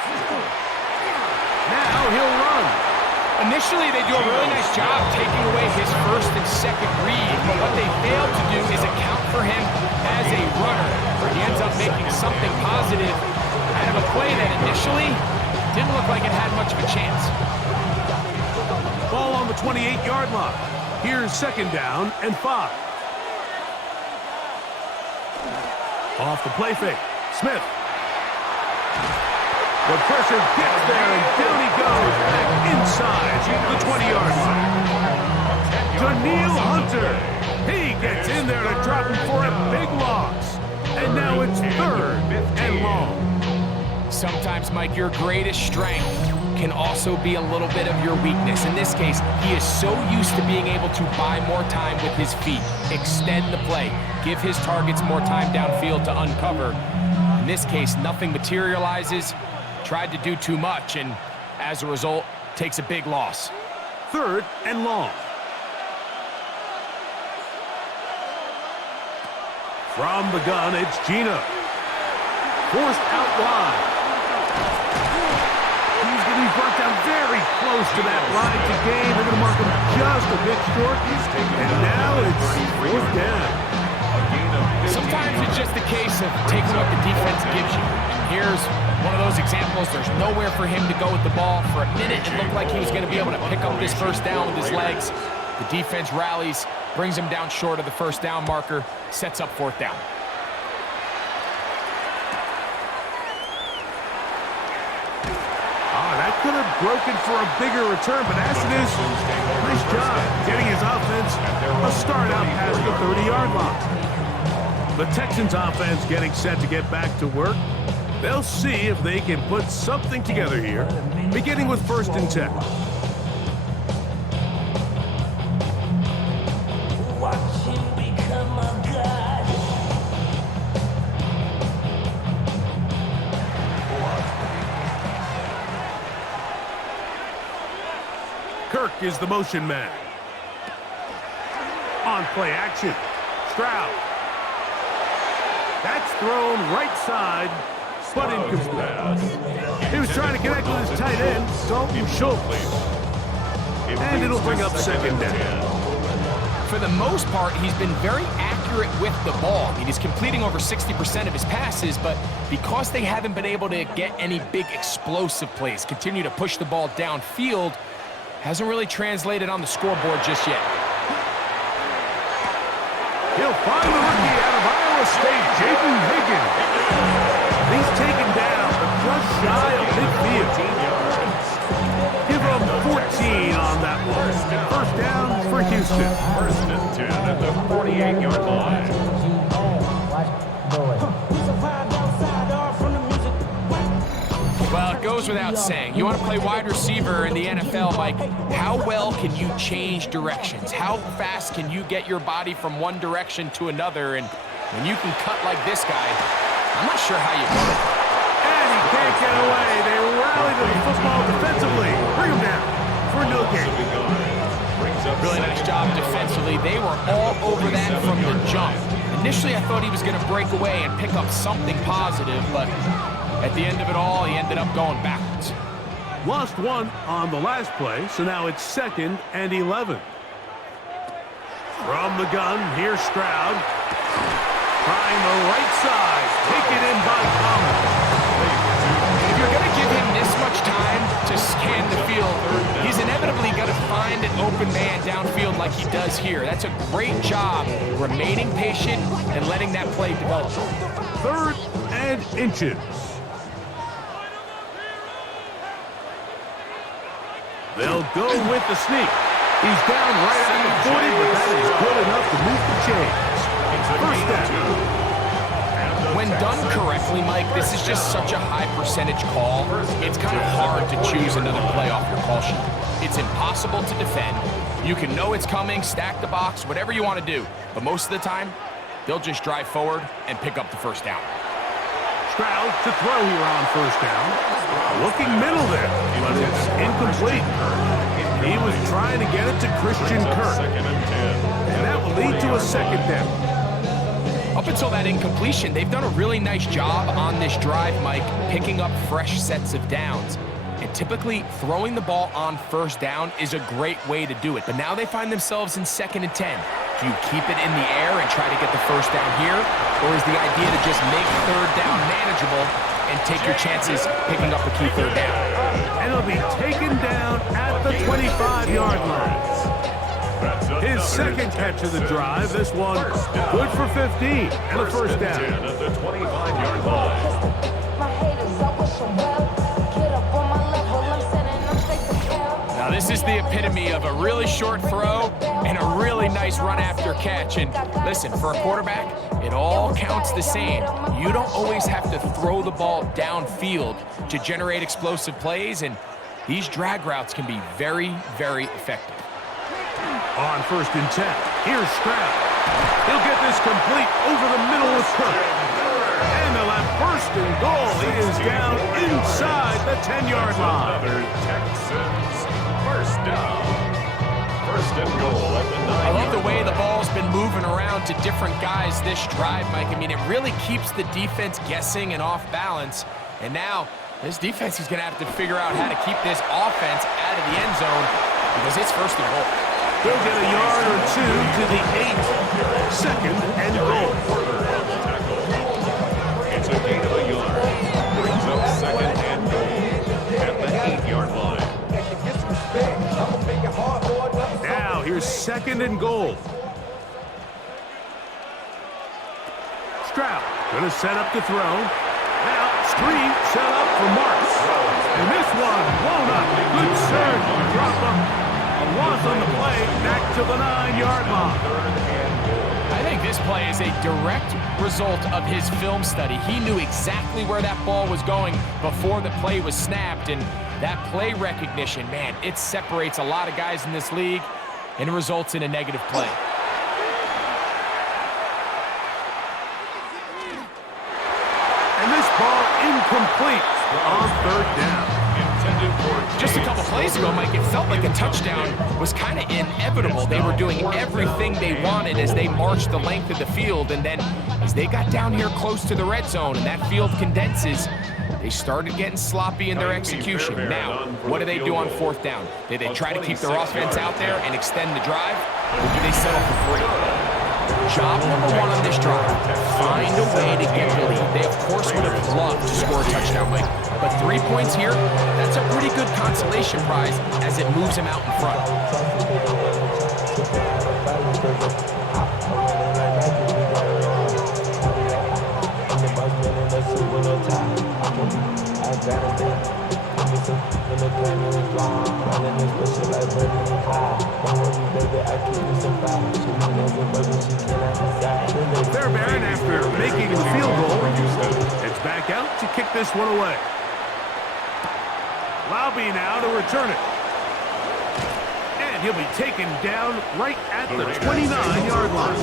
Now he'll run. Initially, they do a really nice job taking away his 1st and 2nd read, but what they fail to do is account for him as a runner. He ends up making something positive out of a play that initially didn't look like it had much of a chance. Ball on the 28-yard line. Here's 2nd down and 5. Off the play fake, Smith. The pressure gets there, and down he goes back inside the 20-yard line. Daniil Hunter. He gets in there to drop him for a big loss. And now it's 3rd and long. Sometimes, Mike, your greatest strength can also be a little bit of your weakness. In this case, he is so used to being able to buy more time with his feet, extend the play, give his targets more time downfield to uncover. In this case, nothing materializes, tried to do too much, and as a result, takes a big loss. 3rd and long. From the gun, it's Gino. Forced out wide. He's going to be brought down very close to that line to gain. They're going to mark him just a bit short. And now it's 4th down. Sometimes it's just a case of taking what the defense gives you. And here's one of those examples. There's nowhere for him to go with the ball. For a minute, it looked like he was going to be able to pick up this 1st down with his legs. The defense rallies, brings him down short of the 1st down marker, sets up 4th down. That could have broken for a bigger return, but as it is, nice job getting his offense a start out past the 30-yard line. The Texans offense getting set to get back to work. They'll see if they can put something together here, beginning with 1st and 10. Kirk is the motion man. On play action. Stroud. That's thrown right side, but incomplete. He was trying to connect with his tight end, Dalton Schultz. And it'll bring up 2nd down. For the most part, he's been very accurate with the ball. I mean, he's completing over 60% of his passes, but because they haven't been able to get any big explosive plays, continue to push the ball downfield, hasn't really translated on the scoreboard just yet. He'll find the rookie out of Iowa State, Jaden Higgins. He's taken down, but just shy of midfield. Give him 14 on that one. 1st down for Houston. 1st and 10 at the 48-yard line. Well, it goes without saying. You want to play wide receiver in the NFL, Mike, how well can you change directions? How fast can you get your body from one direction to another? And when you can cut like this guy, I'm not sure how you do it. And he can't get away. They rally to the football defensively. Bring him down for no gain. Really nice job defensively. They were all over that from the jump. Initially, I thought he was going to break away and pick up something positive, but at the end of it all, he ended up going backwards. Lost 1 on the last play, so now it's 2nd and 11. From the gun, here's Stroud. Trying the right side. Taken in by Collins. If you're going to give him this much time to scan the field, he's inevitably going to find an open man downfield like he does here. That's a great job remaining patient and letting that play develop. 3rd and inches. They'll go with the sneak. He's down right at the 40, but that is good enough to move the chains. 1st down. When done correctly, Mike, this is just such a high percentage call. It's kind of hard to choose another play off your call sheet. It's impossible to defend. You can know it's coming, stack the box, whatever you want to do. But most of the time, they'll just drive forward and pick up the 1st down. Stroud to throw here on 1st down. Looking middle there, but it's incomplete. He was trying to get it to Christian Kirk. And that will lead to a 2nd down. Up until that incompletion, they've done a really nice job on this drive, Mike, picking up fresh sets of downs. And typically, throwing the ball on 1st down is a great way to do it. But now they find themselves in 2nd and 10. Do you keep it in the air and try to get the 1st down here? Or is the idea to just make 3rd down manageable and take your chances picking up the key 3rd down? And it'll be taken down at the 25-yard line. His 2nd catch of the drive. This one good for 15 and a 1st down. At the 25-yard line. Now this is the epitome of a really short throw and a really nice run after catch. And listen, for a quarterback, it all counts the same. You don't always have to throw the ball downfield to generate explosive plays, and these drag routes can be very, very effective. On 1st and 10, here's Stroud. He'll get this complete over the middle with Kirk. And they'll have 1st and goal. He is down inside the 10-yard line. Another Texans first down. 1st and goal at the 9-yard line. I love the way the ball's been moving around to different guys this drive, Mike. I mean, it really keeps the defense guessing and off balance. And now this defense is going to have to figure out how to keep this offense out of the end zone because it's 1st and goal. He'll get a yard or two to the 8. 2nd and goal. It's a gain of a yard. Brings up 2nd and goal at the 8-yard line. Now here's 2nd and goal. Stroud going to set up to throw. Now screen set up for Marks. And this one blown up. Good surge. Drop him. A loss on the play, back to the 9-yard line. I think this play is a direct result of his film study. He knew exactly where that ball was going before the play was snapped, and that play recognition, man, it separates a lot of guys in this league, and it results in a negative play. And this ball incomplete on 3rd down. Just a couple plays ago, Mike, it felt like a touchdown was kind of inevitable. They were doing everything they wanted as they marched the length of the field, and then as they got down here close to the red zone and that field condenses, they started getting sloppy in their execution. Now, what do they do on 4th down? Do they try to keep their offense out there and extend the drive, or do they settle for 3? Job number 1 on this drive, find a way to get the lead. They, of course, would have loved to score a touchdown, Mike. But 3 points here, that's a pretty good consolation prize as it moves him out in front. Fairbairn, after making the field goal, heads back out to kick this one away. Laube now to return it. And he'll be taken down right at the 29-yard line.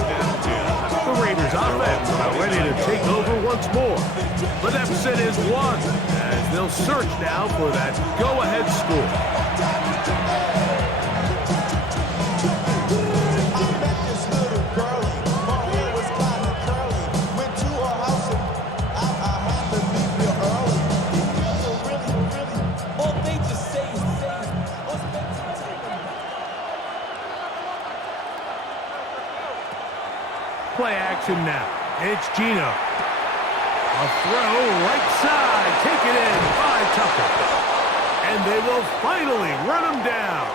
The Raiders offense are ready to take over once more. The deficit is 1 as they'll search now for that go-ahead score. Play action now. It's Geno. A throw right side. Taken in by Tucker. And they will finally run him down.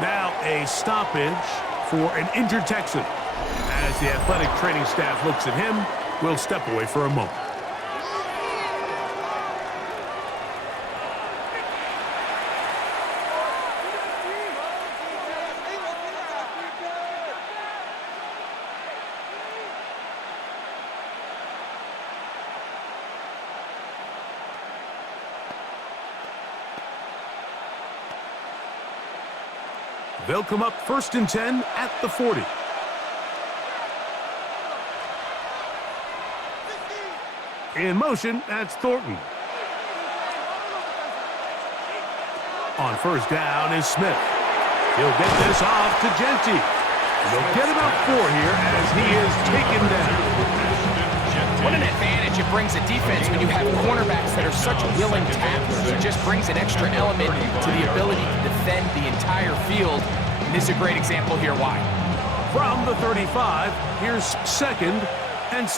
Now a stoppage for an injured Texan. As the athletic training staff looks at him, we'll step away for a moment. They'll come up 1st and 10 at the 40. In motion, that's Thornton. On 1st down is Smith. He'll get this off to Genty. They'll get about 4 here as he is taken down. What an advantage it brings a defense when you have cornerbacks that are such willing tacklers. It just brings an extra element to the ability to defend the entire field. And this is a great example here why. From the 35, here's 2nd and 6.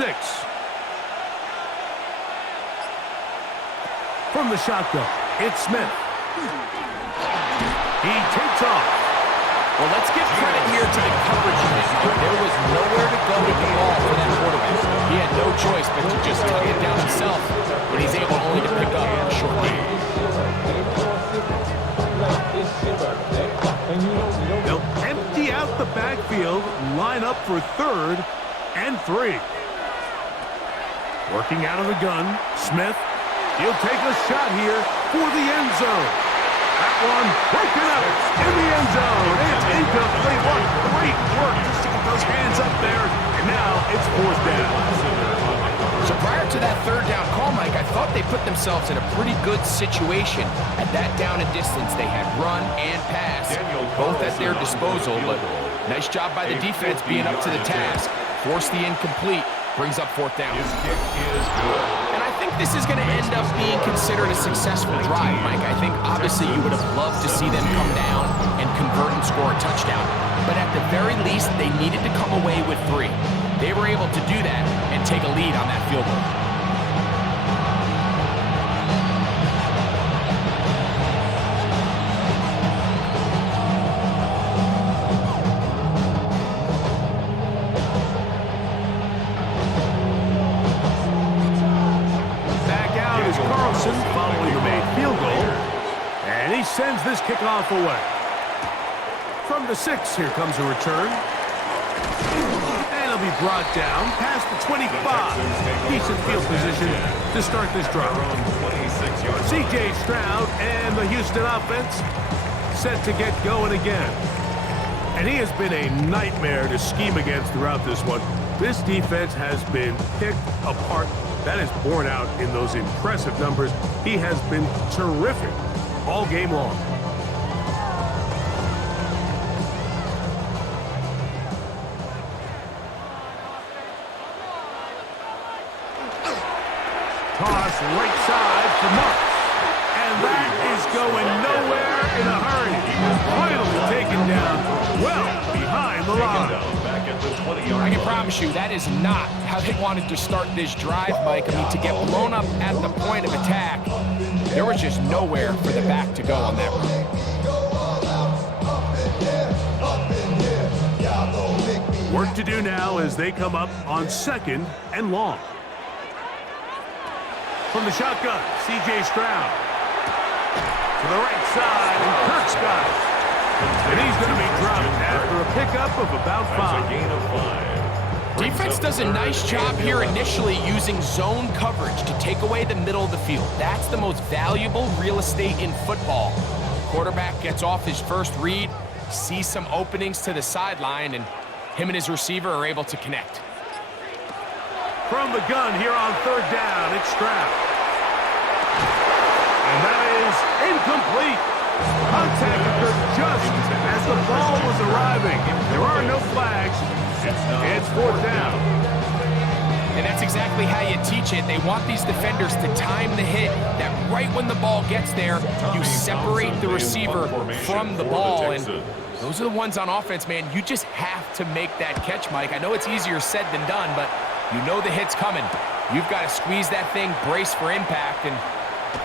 From the shotgun, it's Smith. He takes off. Well, let's give credit here to the coverage unit. There was nowhere to go with the ball for that quarterback. He had no choice but to just tuck it down himself, but he's able only to pick up a short gain. They'll empty backfield, line up for 3rd and 3. Working out of the gun, Smith. He'll take a shot here for the end zone. That one broken up in the end zone. It's incomplete. What great work just to get those hands up there. And now it's 4th down. So prior to that 3rd down call, Mike, I thought they put themselves in a pretty good situation. At that down and distance, they had run and pass, both at their disposal. But nice job by the defense being up to the task. Forced the incomplete. Brings up 4th down. His kick is good. And I think this is going to end up being considered a successful drive, Mike. I think obviously you would have loved to see them come down and convert and score a touchdown. But at the very least, they needed to come away with 3. They were able to do that and take a lead on that field goal. Following the made field goal, and he sends this kickoff away. From the 6, here comes a return. And it'll be brought down past the 25. Decent field position to start this drive. C.J. Stroud and the Houston offense set to get going again. And he has been a nightmare to scheme against throughout this one. This defense has been picked apart. That is borne out in those impressive numbers. He has been terrific all game long. Toss right side for Marks. And that is going nowhere in a hurry. Finally taken down well behind the line. I can promise you that is not how they wanted to start this drive, Mike. I mean, to get blown up at the point of attack, there was just nowhere for the back to go on that run. Work to do now as they come up on 2nd and long. From the shotgun, C.J. Stroud. To the right side, and Kirk's got it. And he's going to be dropped after a pickup of about 5. A gain of 5. Defense does a nice job here initially using zone coverage to take away the middle of the field. That's the most valuable real estate in football. Quarterback gets off his first read, sees some openings to the sideline, and him and his receiver are able to connect. From the gun here on 3rd down, it's Stroud. And that is incomplete. Contact occurred just as the ball was arriving. There are no flags. It's 4th down. And that's exactly how you teach it. They want these defenders to time the hit, that right when the ball gets there, you separate the receiver from the ball. And those are the ones on offense, man. You just have to make that catch, Mike. I know it's easier said than done, but you know the hit's coming. You've got to squeeze that thing, brace for impact, and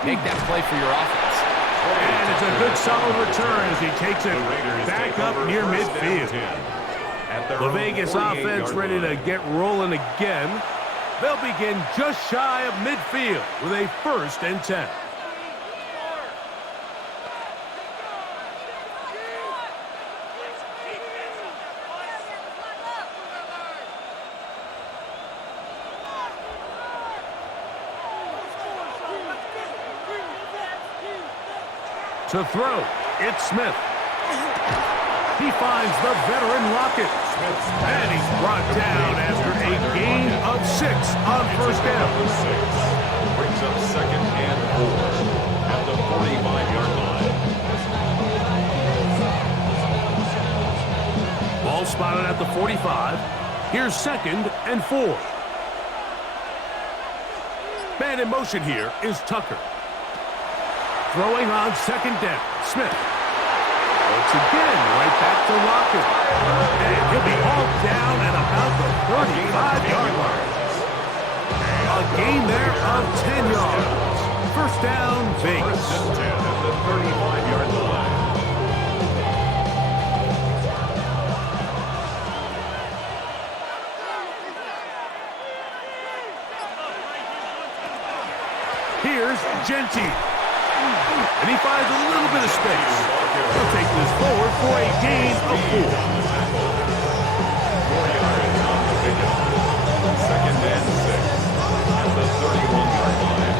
make that play for your offense. And it's a good solid return as he takes it back up near midfield. The Vegas offense ready to get rolling again. They'll begin just shy of midfield with a 1st and 10. To throw, it's Smith. He finds the veteran Lockett. And he's brought down after a gain of 6 on 1st down. Brings up 2nd and 4 at the 45-yard line. Ball spotted at the 45. Here's 2nd and 4. Man in motion here is Tucker. Throwing on 2nd down, Smith. Once again, right back to Lockett. And he'll be hauled down at about the 35-yard line. A gain there of 10 yards. 1st down, Vegas. At the 35-yard line. Here's Genty. And he finds a little bit of space. He'll take this forward for a gain of 4. second and 6 at the 31-yard line.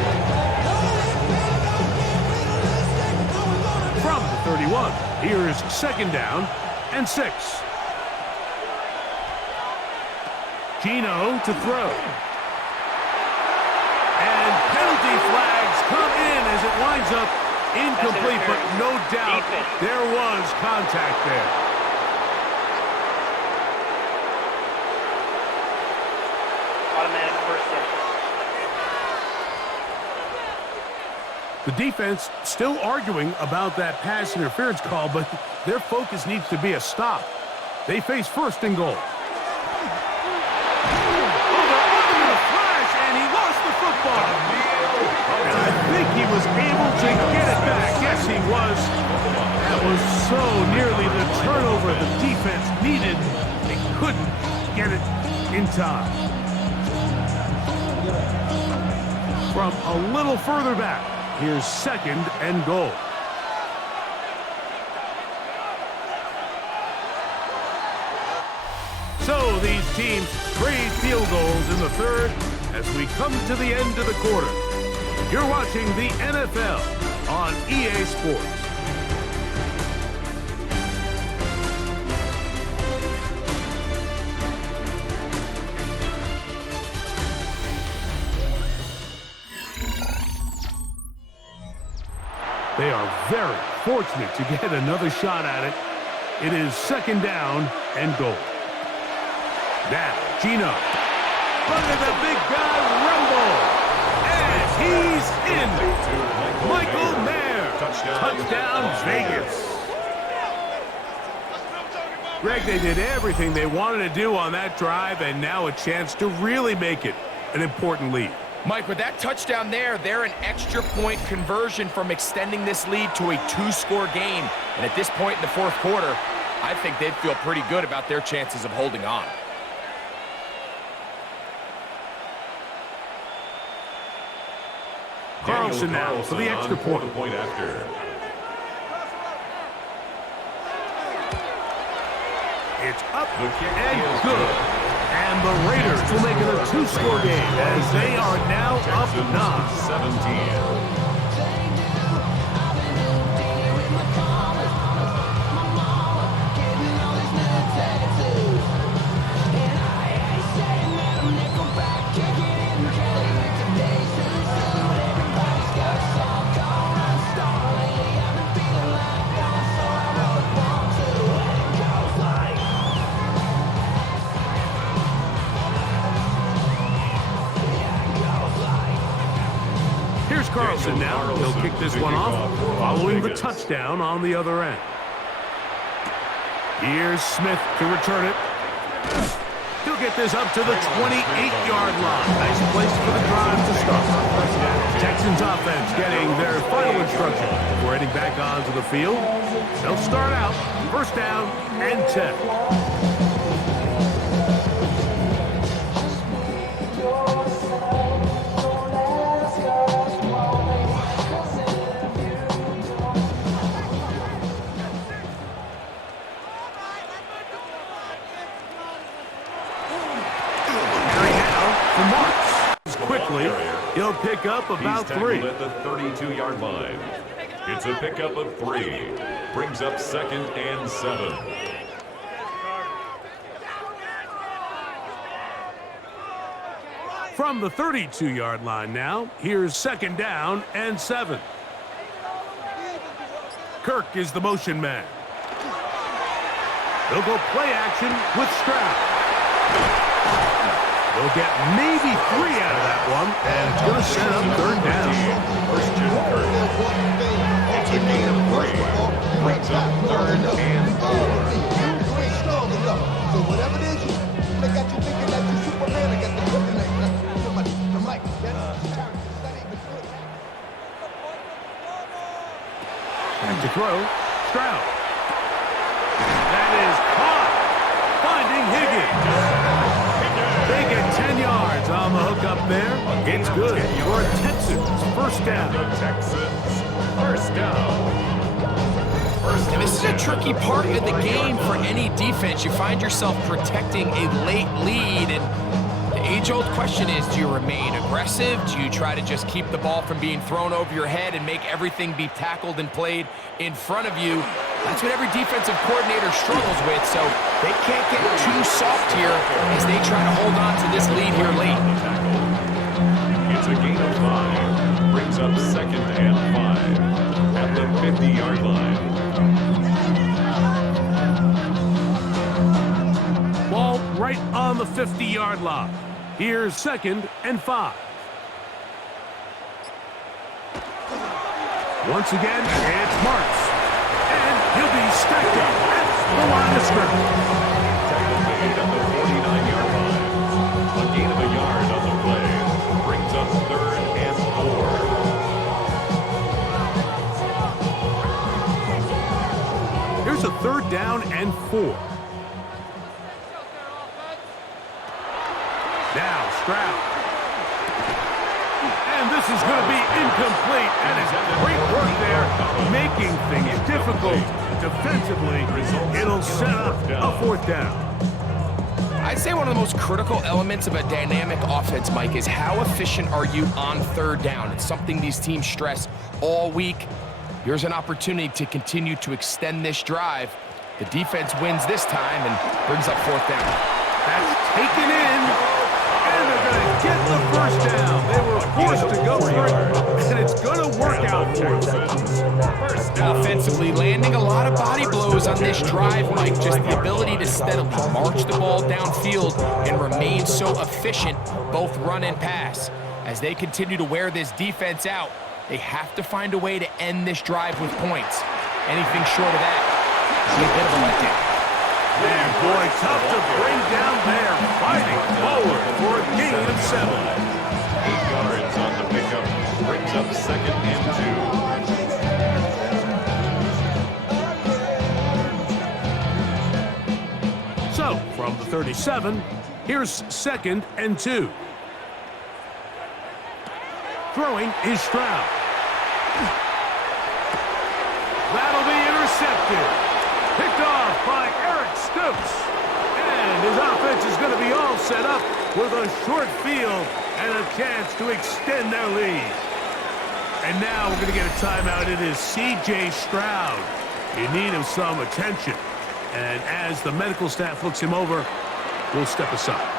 From the 31, here's second down and 6. Gino to throw. And penalty flags come in as it winds up incomplete, but no doubt there was contact there. Automatic first down. The defense still arguing about that pass interference call, but their focus needs to be a stop. They face first and goal. And I think he was able to get it back. Yes, he was. That was so nearly the turnover the defense needed. They couldn't get it in time. From a little further back, here's second and goal. So these teams trade field goals in the third as we come to the end of the quarter. You're watching the NFL on EA Sports. They are very fortunate to get another shot at it. It is second down and goal. Now, Gino. Look at the big guy rumble. And he's in. Michael Mayer. Touchdown Vegas. Greg, they did everything they wanted to do on that drive, and now a chance to really make it an important lead. Mike, with that touchdown there, they're an extra point conversion from extending this lead to a 2-score game. And at this point in the fourth quarter, I think they'd feel pretty good about their chances of holding on. Carlson now for the extra point. After. It's up and good. And the Raiders will make it a 2-score game as they are now up 9. 17. Carlson now. He'll kick this one off following the touchdown on the other end. Here's Smith to return it. He'll get this up to the 28-yard line. Nice place for the drive to start. Texans offense getting their final instruction before heading back onto the field. They'll start out first down and 10. He'll pick up about 3. At the 32-yard line. It's a pickup of 3. Brings up second and 7. From the 32-yard line now, here's second down and 7. Kirk is the motion man. They'll go play action with Stroud. They'll get maybe 3 out of that one, and it's going to set up third down. Christian Kirk. It's a gain of 3. Brings up third and 4. So whatever it is, they got you thinking that you're Superman. I got the kryptonite. The mic. Back to throw. Stroud. That is caught. Finding Higgins. They get 10 yards on the hook up there. It's good for a Texans first down. Texans first down. And this is a tricky part of the game for any defense. You find yourself protecting a late lead, and age-old question is, do you remain aggressive? Do you try to just keep the ball from being thrown over your head and make everything be tackled and played in front of you? That's what every defensive coordinator struggles with, so they can't get too soft here as they try to hold on to this lead here late. It's a gain of 5. Brings up 2nd and 5 at the 50-yard line. Ball right on the 50-yard line. Here's 2nd and 5. Once again, it's Marks. And he'll be stacked up at the line of scrimmage. Tackle made at the 49-yard line. A gain of a yard on the play. Brings up 3rd and 4. Here's a 3rd down and 4. Now Stroud. And this is going to be incomplete. And it's great work there, making things difficult defensively. It'll set up a 4th down. I'd say one of the most critical elements of a dynamic offense, Mike, is how efficient are you on 3rd down? It's something these teams stress all week. Here's an opportunity to continue to extend this drive. The defense wins this time and brings up 4th down. That's taken in. And they're going to get the 1st down. They were forced to go for it, and it's going to work out for them. Offensively, landing a lot of body blows on this drive, Mike. Just the ability to steadily march the ball downfield and remain so efficient, both run and pass. As they continue to wear this defense out, they have to find a way to end this drive with points. Anything short of that is a bit of a letdown. Man, boy, tough to bring down there. Fighting forward for a gain of 7. 8 yards on the pickup. Brings up 2nd and 2. So, from the 37, here's 2nd and 2. Throwing is Stroud. That'll be intercepted. Picked off by Stoops. And his offense is going to be all set up with a short field and a chance to extend their lead. And now we're going to get a timeout. It is C.J. Stroud in need of some attention. And as the medical staff looks him over, we'll step aside.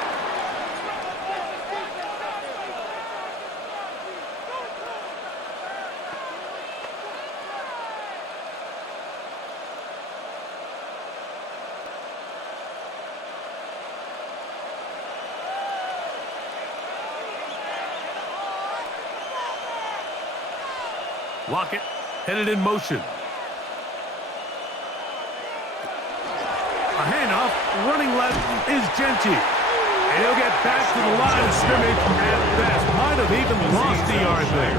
Lockett headed in motion. A handoff, running left is Genty. And he'll get back to the line of scrimmage at best. Might have even lost a yard there.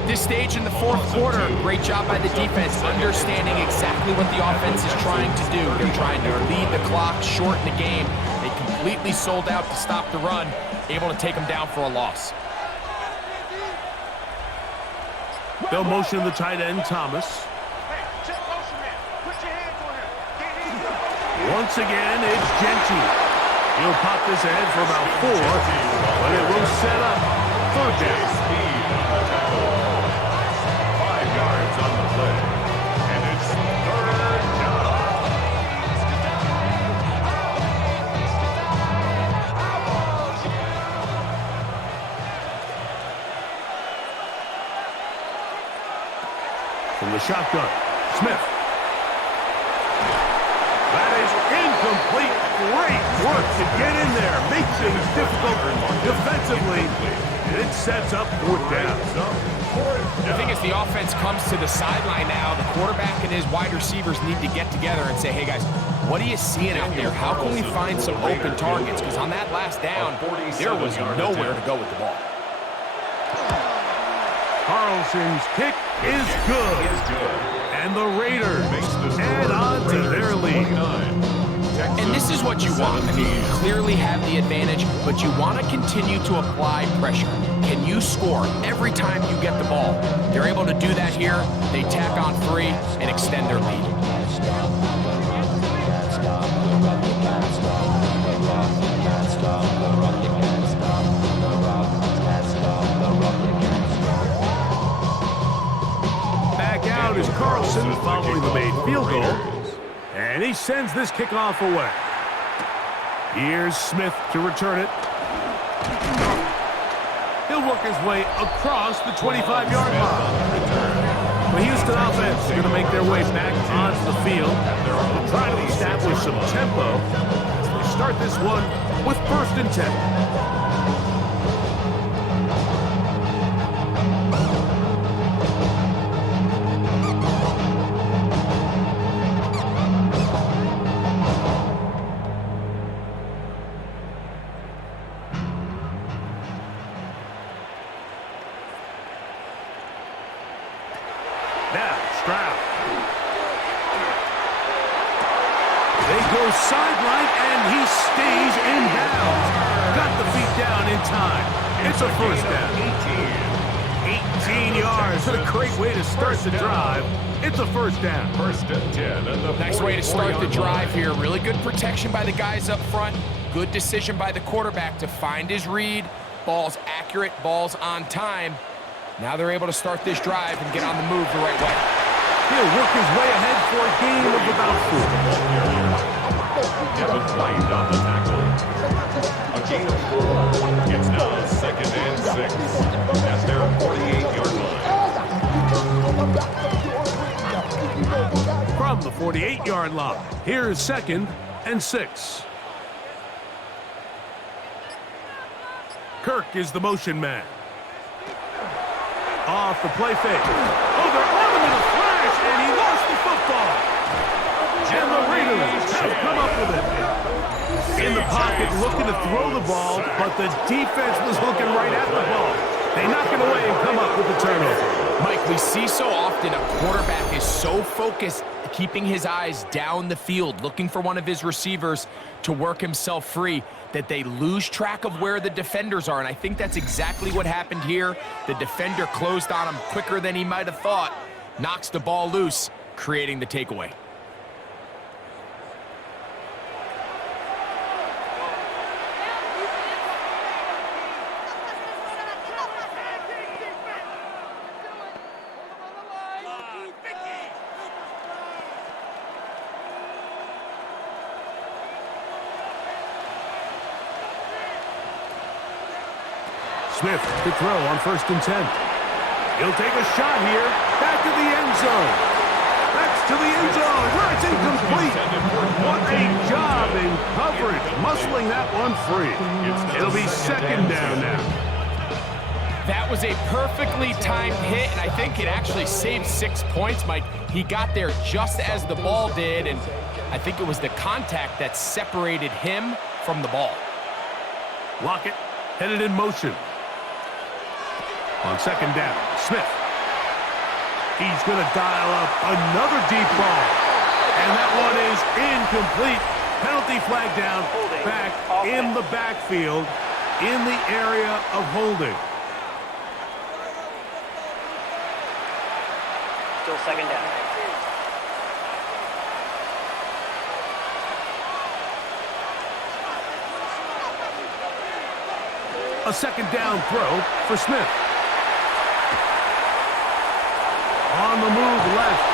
At this stage in the 4th quarter, great job by the defense, understanding exactly what the offense is trying to do. They're trying to lead the clock, shorten the game. They completely sold out to stop the run, able to take them down for a loss. They'll motion the tight end, Thomas. Once again, it's Genty. He'll pop this ahead for about 4, but it will set up 3rd down. 5 yards on the play. And it's 3rd down. From the shotgun, Smith. That is incomplete. Great work to get in there. Make things difficult defensively. And it sets up 4th down. The thing is, the offense comes to the sideline now. The quarterback and his wide receivers need to get together and say, hey, guys, what are you seeing out there? How can we find some open targets? Because on that last down, there was nowhere to go with the ball. Carlson's kick is good. And the Raiders add on to their lead. And this is what you want. I mean, you clearly have the advantage, but you want to continue to apply pressure. Can you score every time you get the ball? They're able to do that here. They tack on 3 and extend their lead. down is Carlson following the made field goal. And he sends this kickoff away. Here's Smith to return it. He'll work his way across the 25-yard line. The Houston offense is going to make their way back onto the field. They'll try to establish some tempo as they start this one with 1st and 10. Now, Stroud. They go sideline, and he stays in bounds. Got the feet down in time. It's a 1st down. 18 yards. What a great way to start the drive. It's a 1st down. 1st and 10. Nice way to start the drive here. Really good protection by the guys up front. Good decision by the quarterback to find his read. Ball's accurate, ball's on time. Now they're able to start this drive and get on the move the right way. He'll work his way ahead for a gain of about 4. Kevin White on the tackle. A gain of 4. It's now 2nd and 6 at their 48-yard line. From the 48-yard line, here's 2nd and 6. Kirk is the motion man. Off the play fake. Oh, they're on him in a flash, and he lost the football. And the Raiders have come up with it. In the pocket, looking to throw the ball, but the defense was looking right at the ball. They knock it away and come up with the turnover. Mike, we see so often a quarterback is so focused, keeping his eyes down the field, looking for one of his receivers to work himself free, that they lose track of where the defenders are. And I think that's exactly what happened here. The defender closed on him quicker than he might have thought, knocks the ball loose, creating the takeaway. Smith to throw on 1st and 10. He'll take a shot here. Back to the end zone. That's to the end zone where it's incomplete. What a job in coverage, muscling that one free. It'll be 2nd down now. That was a perfectly timed hit, and I think it actually saved 6 points, Mike. He got there just as the ball did, and I think it was the contact that separated him from the ball. Lockett headed in motion. On 2nd down, Smith. He's going to dial up another deep ball. And that one is incomplete. Penalty flag down, back in the backfield, in the area of holding. Still 2nd down. A 2nd down throw for Smith. On the move left.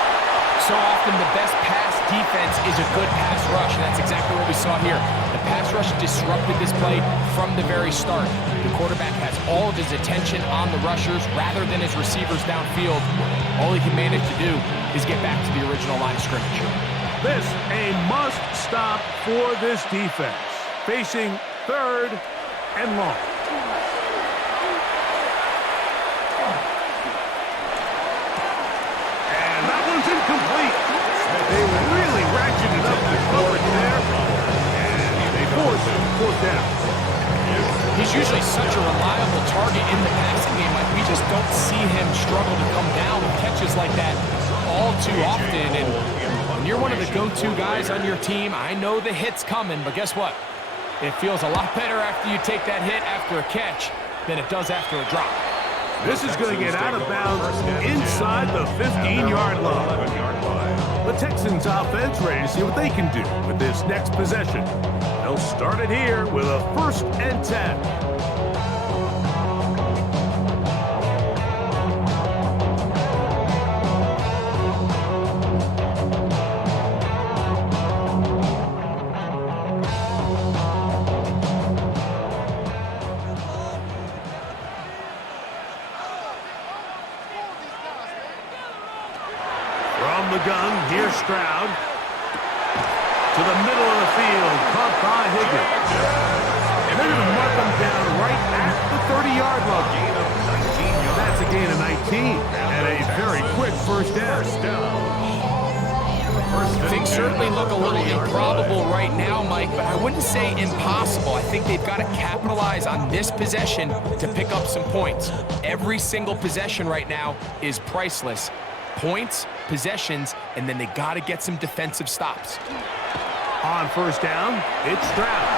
So often the best pass defense is a good pass rush, and that's exactly what we saw here. The pass rush disrupted this play from the very start. The quarterback has all of his attention on the rushers rather than his receivers downfield. All he can manage to do is get back to the original line of scrimmage. This a must stop for this defense. Facing 3rd and long. Incomplete. They really ratcheted up the coverage there, and they force 4th down. He's usually such a reliable target in the passing game. Like, we just don't see him struggle to come down with catches like that all too often. And when you're one of the go-to guys on your team, I know the hit's coming, but guess what? It feels a lot better after you take that hit after a catch than it does after a drop. This is going to get out of bounds inside the 15-yard line. The Texans offense ready to see what they can do with this next possession. They'll start it here with a 1st and 10. From the gun, here's Stroud. To the middle of the field, caught by Higgins. And they're going to mark him down right at the 30-yard line. That's a gain of 19 and a very quick first down. Things certainly look a little improbable right now, Mike, but I wouldn't say impossible. I think they've got to capitalize on this possession to pick up some points. Every single possession right now is priceless. Points, possessions, and then they got to get some defensive stops. On first down, it's Stroud.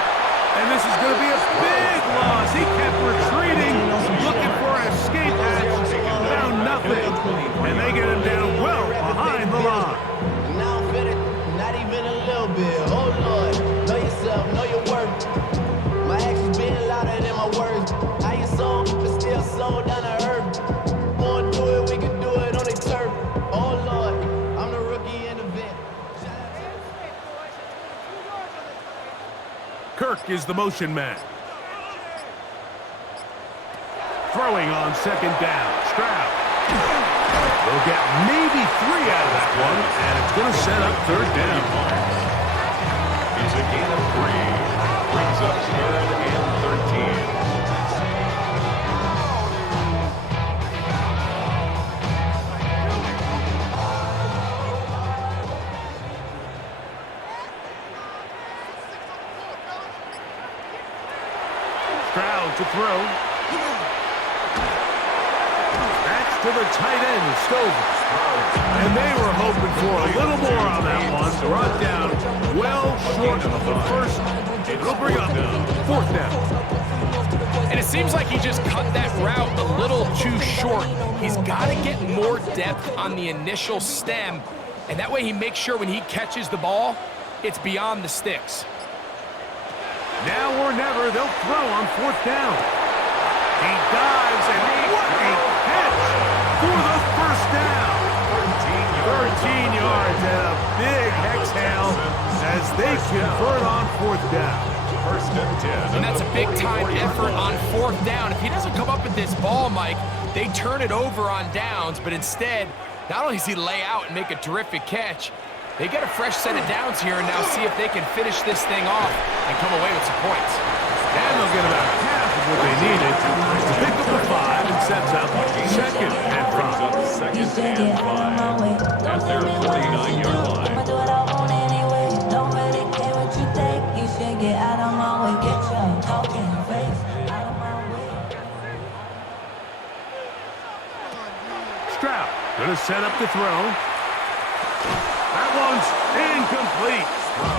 And this is going to be a big loss. He kept retreating, looking for an escape hatch, found nothing. And they get him down well behind the line. Now I'm fitted, not even a little bit. Oh Lord, know yourself, know your worth. My actions being louder than my words. How you sold, but still sold down to earth. Wanna do it, we can do it on the turf. Oh Lord, I'm the rookie in the vet. Kirk is the motion man. Throwing on second down. Stroud. They'll get maybe 3 out of that one, and it's going to set up third down. He's a gain of 3. Brings up third and 13. Stroud to throw. To the tight end, Stover. And they were hoping for a little more on that one. Brought down well short of the first. It'll bring up fourth down. And it seems like he just cut that route a little too short. He's got to get more depth on the initial stem, and that way he makes sure when he catches the ball, it's beyond the sticks. Now or never, they'll throw on fourth down. He dives, and what a catch for the first down. 13 yards and a big exhale as they convert on fourth down. First and 10. And that's a big-time effort on fourth down. If he doesn't come up with this ball, Mike, they turn it over on downs, but instead, not only does he lay out and make a terrific catch, they get a fresh set of downs here and now see if they can finish this thing off and come away with some points. And they'll get about half of what they needed to pick up the 5 and sets up second and 5. Second and 5 at their 49-yard line. Get out of my way, get your talking face out of my way. Stroud gonna set up the throw. That one's incomplete.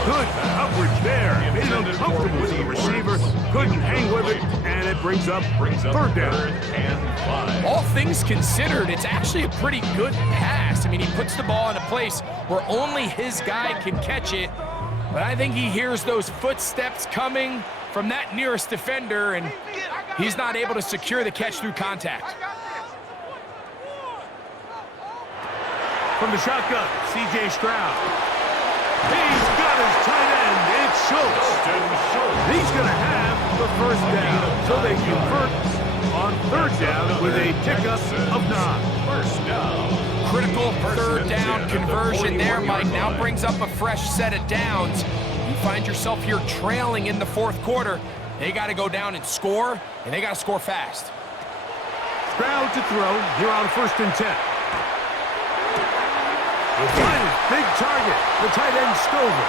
Good coverage there. Made it uncomfortable with the receiver. Couldn't hang with it, and it brings up third down. And 5. All things considered, it's actually a pretty good pass. I mean, he puts the ball in a place where only his guy can catch it. But I think he hears those footsteps coming from that nearest defender, and he's not able to secure the catch through contact. From the shotgun, C.J. Stroud. He's got his tight end. It's Schultz. He's going to have the first down, so they convert on third down with a pickup of 9. First down. Critical third down conversion there, Mike. Now brings up a fresh set of downs. You find yourself here trailing in the fourth quarter. They got to go down and score, and they got to score fast. Stroud to throw here on first and 10. The big target, the tight end Stover.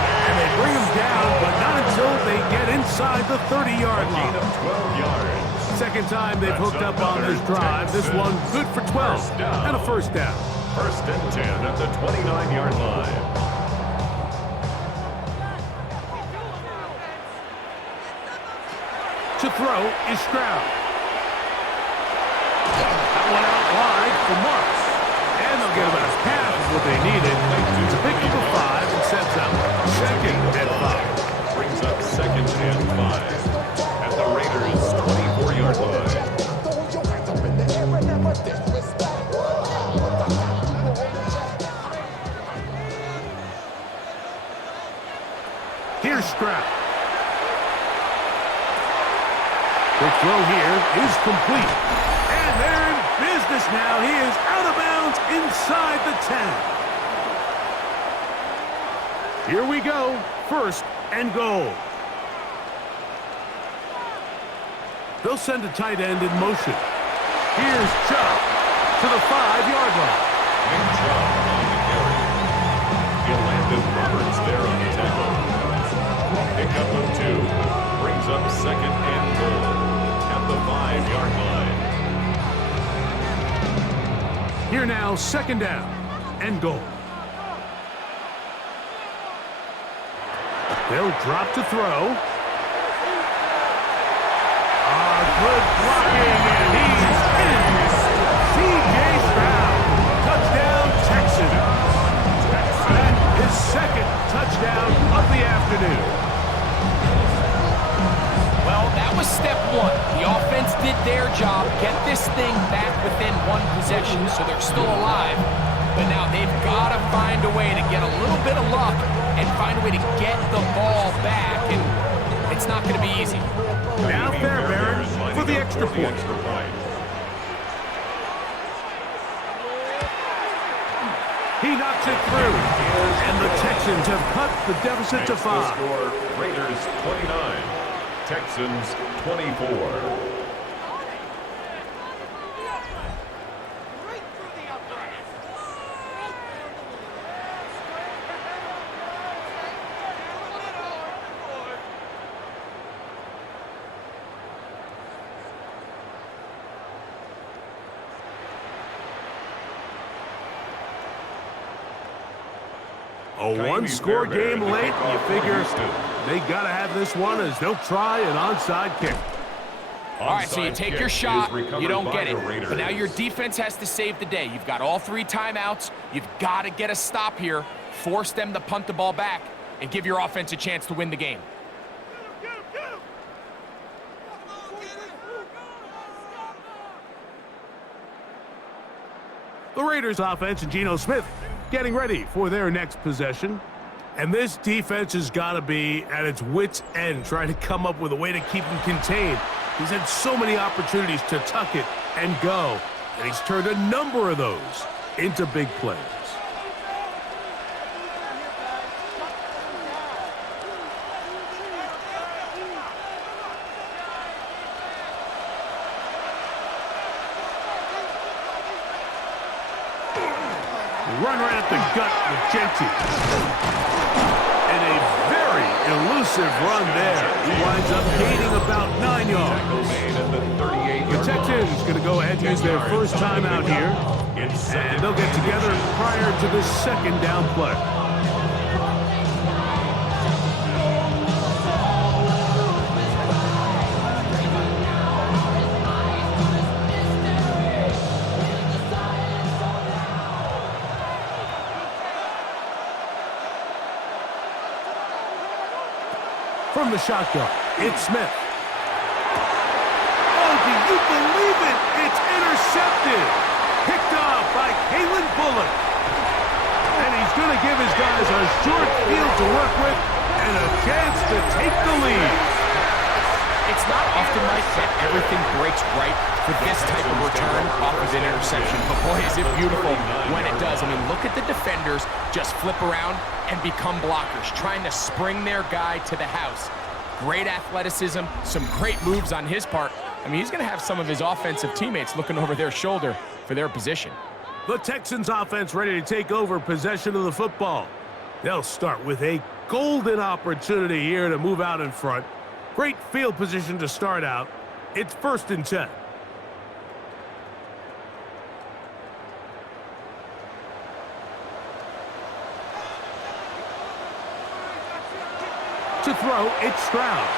And they bring him down, but not until they get inside the 30-yard line. Gain of 12 yards. Second time they've hooked up on this drive. This one good for 12 and a first down. First and 10 at the 29-yard line. To throw is Stroud. That one out wide for Marks. And they'll get about half of what they needed to pick up a 5 and sets up second and 5. Brings up second and 5 at the Raiders' 24-yard line. Here's Stroud. The throw here is complete. And they're in business. this now. He is out of bounds inside the 10. Here we go. First and goal. They'll send a tight end in motion. Here's Chubb to the 5-yard line. And Chubb on the carry. He'll land Roberts there on the tackle. Pickup of 2. Brings up second and goal at the 5-yard line. Here now, second down and goal. They'll drop to throw. Good blocking, and he's in. C.J. Stroud. Touchdown, Texans. That is second touchdown of the afternoon. Well, that was step 1. The offense did their job, get this thing back within 1 possession, so they're still alive. But now they've got to find a way to get a little bit of luck and find a way to get the ball back, and it's not going to be easy. Now Fairbairn for the extra point. He knocks it through, and the Texans have cut the deficit to 5. Score, Raiders 29, Texans 24. A one-score game late, you figure they got to have this one as they'll try an onside kick. All right, so you take your shot, you don't get it. But now your defense has to save the day. You've got all 3 timeouts. You've got to get a stop here, force them to punt the ball back, and give your offense a chance to win the game. The Raiders offense and Geno Smith getting ready for their next possession. And this defense has got to be at its wits' end, trying to come up with a way to keep him contained. He's had so many opportunities to tuck it and go, and he's turned a number of those into big plays. Run right at the gut with Genty. And a very elusive run there. He winds up gaining about 9 yards. The Texans going to go ahead and use their first timeout here. And they'll get together prior to the second down play. From the shotgun, it's Smith. Oh, do you believe it? It's intercepted. Picked off by Kalen Bullock. And he's going to give his guys a short field to work with and a chance to take the lead. It's not often, Mike, that everything breaks right for this type of return off of an interception. But boy, is it beautiful when it does. I mean, look at the defenders just flip around and become blockers, trying to spring their guy to the house. Great athleticism, some great moves on his part. I mean, he's going to have some of his offensive teammates looking over their shoulder for their position. The Texans offense ready to take over possession of the football. They'll start with a golden opportunity here to move out in front. Great field position to start out. It's 1st and 10. To throw, it's Stroud.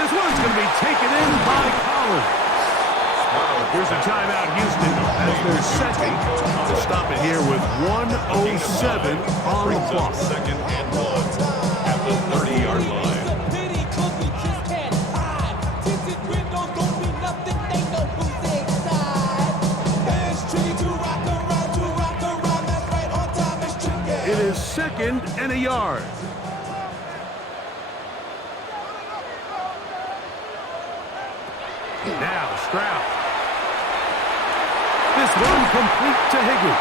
This one's going to be taken in by Collins. Here's a timeout, Houston, as their second. To stop it here with 1:07 on the clock. Second and 1 at the 30-yard line. It is 2nd and a yard. Now Stroud. this one complete to Higgins.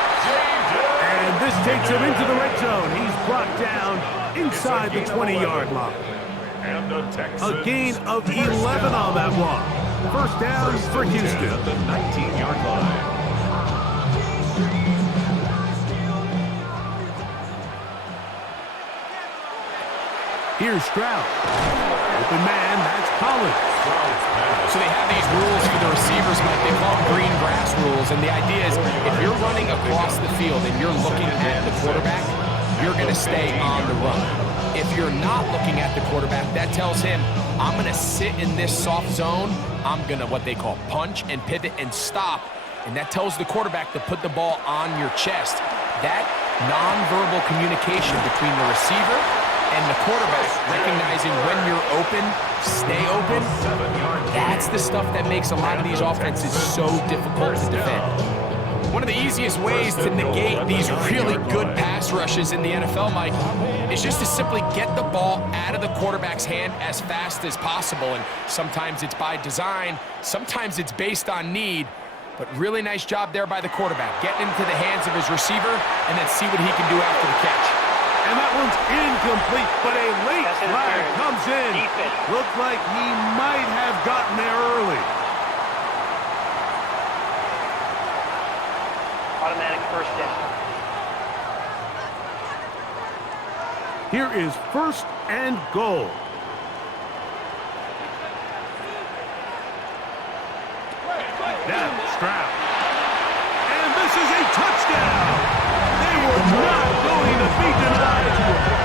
And this takes him into the red zone. He's brought down inside the 20-yard line. And the Texans. A gain of 11 on that one. First down for Houston. At the 19-yard line. Here's Stroud. Open man, that's Collins. So they have these rules for the receivers, Mike. They call them green grass rules. And the idea is if you're running across the field and you're looking at the quarterback, you're going to stay on the run. If you're not looking at the quarterback, that tells him, I'm going to sit in this soft zone. I'm going to what they call punch and pivot and stop. And that tells the quarterback to put the ball on your chest. That nonverbal communication between the receiver and the quarterback, recognizing when you're open, stay open, that's the stuff that makes a lot of these offenses so difficult to defend. One of the easiest ways to negate these really good pass rushes in the NFL, Mike, is just to simply get the ball out of the quarterback's hand as fast as possible. And sometimes it's by design, sometimes it's based on need, but really nice job there by the quarterback, getting into the hands of his receiver and then see what he can do after the catch. And that one's incomplete, but a late flag comes in. Looks like he might have gotten there early. Automatic first down. Here is first and goal. Now Stroud. And this is a touchdown. They were not going to be denied,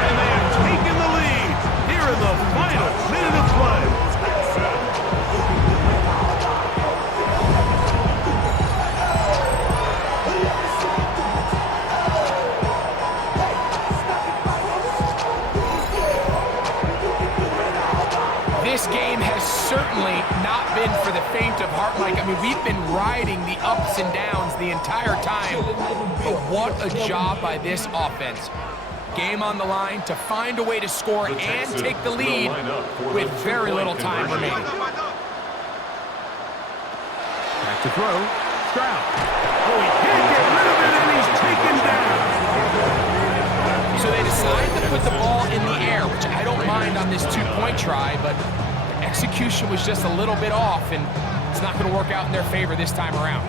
and they have taken the lead here in the final minute of play. This game has certainly not been for the faint of heart, Mike. I mean, we've been riding the ups and downs the entire time, but what a job by this offense. Game on the line to find a way to score and take the lead with very little time remaining. Back to throw. Stroud. Oh, he can't get rid of it, and he's taken down. So they decide to put the ball in the air, which I don't mind on this two-point try, but the execution was just a little bit off, and it's not going to work out in their favor this time around.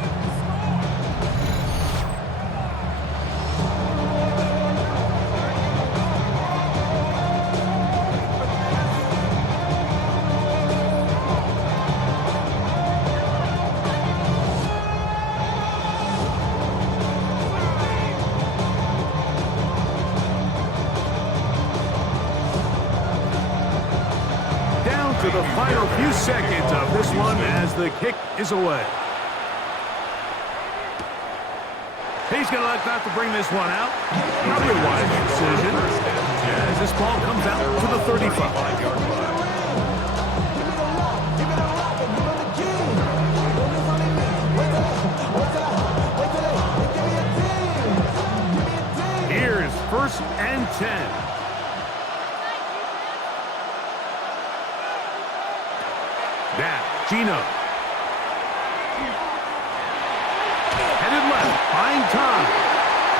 To the final few seconds of this one as the kick is away. He's going to elect not to bring this one out. Probably a wise decision as this ball comes out to the 35-yard line. Here's first and 10. Now, Gino. Headed left, buying time.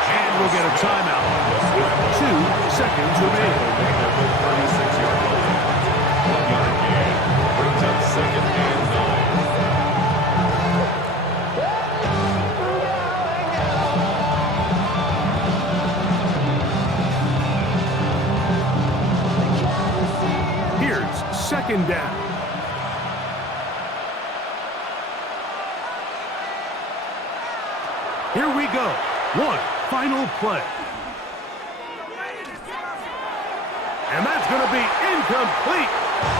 And we'll get a timeout. 2 seconds remaining. 36-yard line. 1-yard gain. Brings up second and 9. Here's second down. Here we go. One final play. And that's going to be incomplete.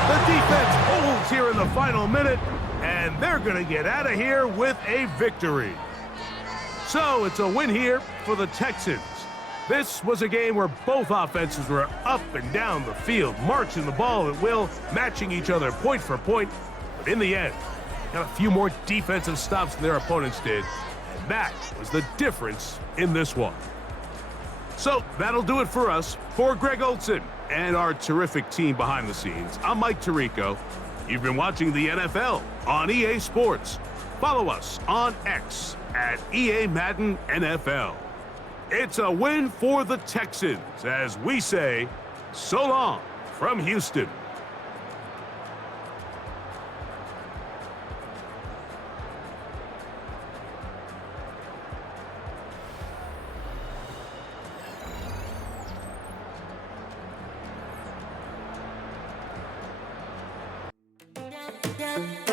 The defense holds here in the final minute, and they're going to get out of here with a victory. So it's a win here for the Texans. This was a game where both offenses were up and down the field, marching the ball at will, matching each other point for point. But in the end, got a few more defensive stops than their opponents did. That was the difference in this one. So that'll do it for us. For Greg Olson and our terrific team behind the scenes, I'm Mike Tirico. You've been watching the NFL on EA Sports. Follow us on X at EA Madden NFL. It's a win for the Texans as we say, so long from Houston. Yeah.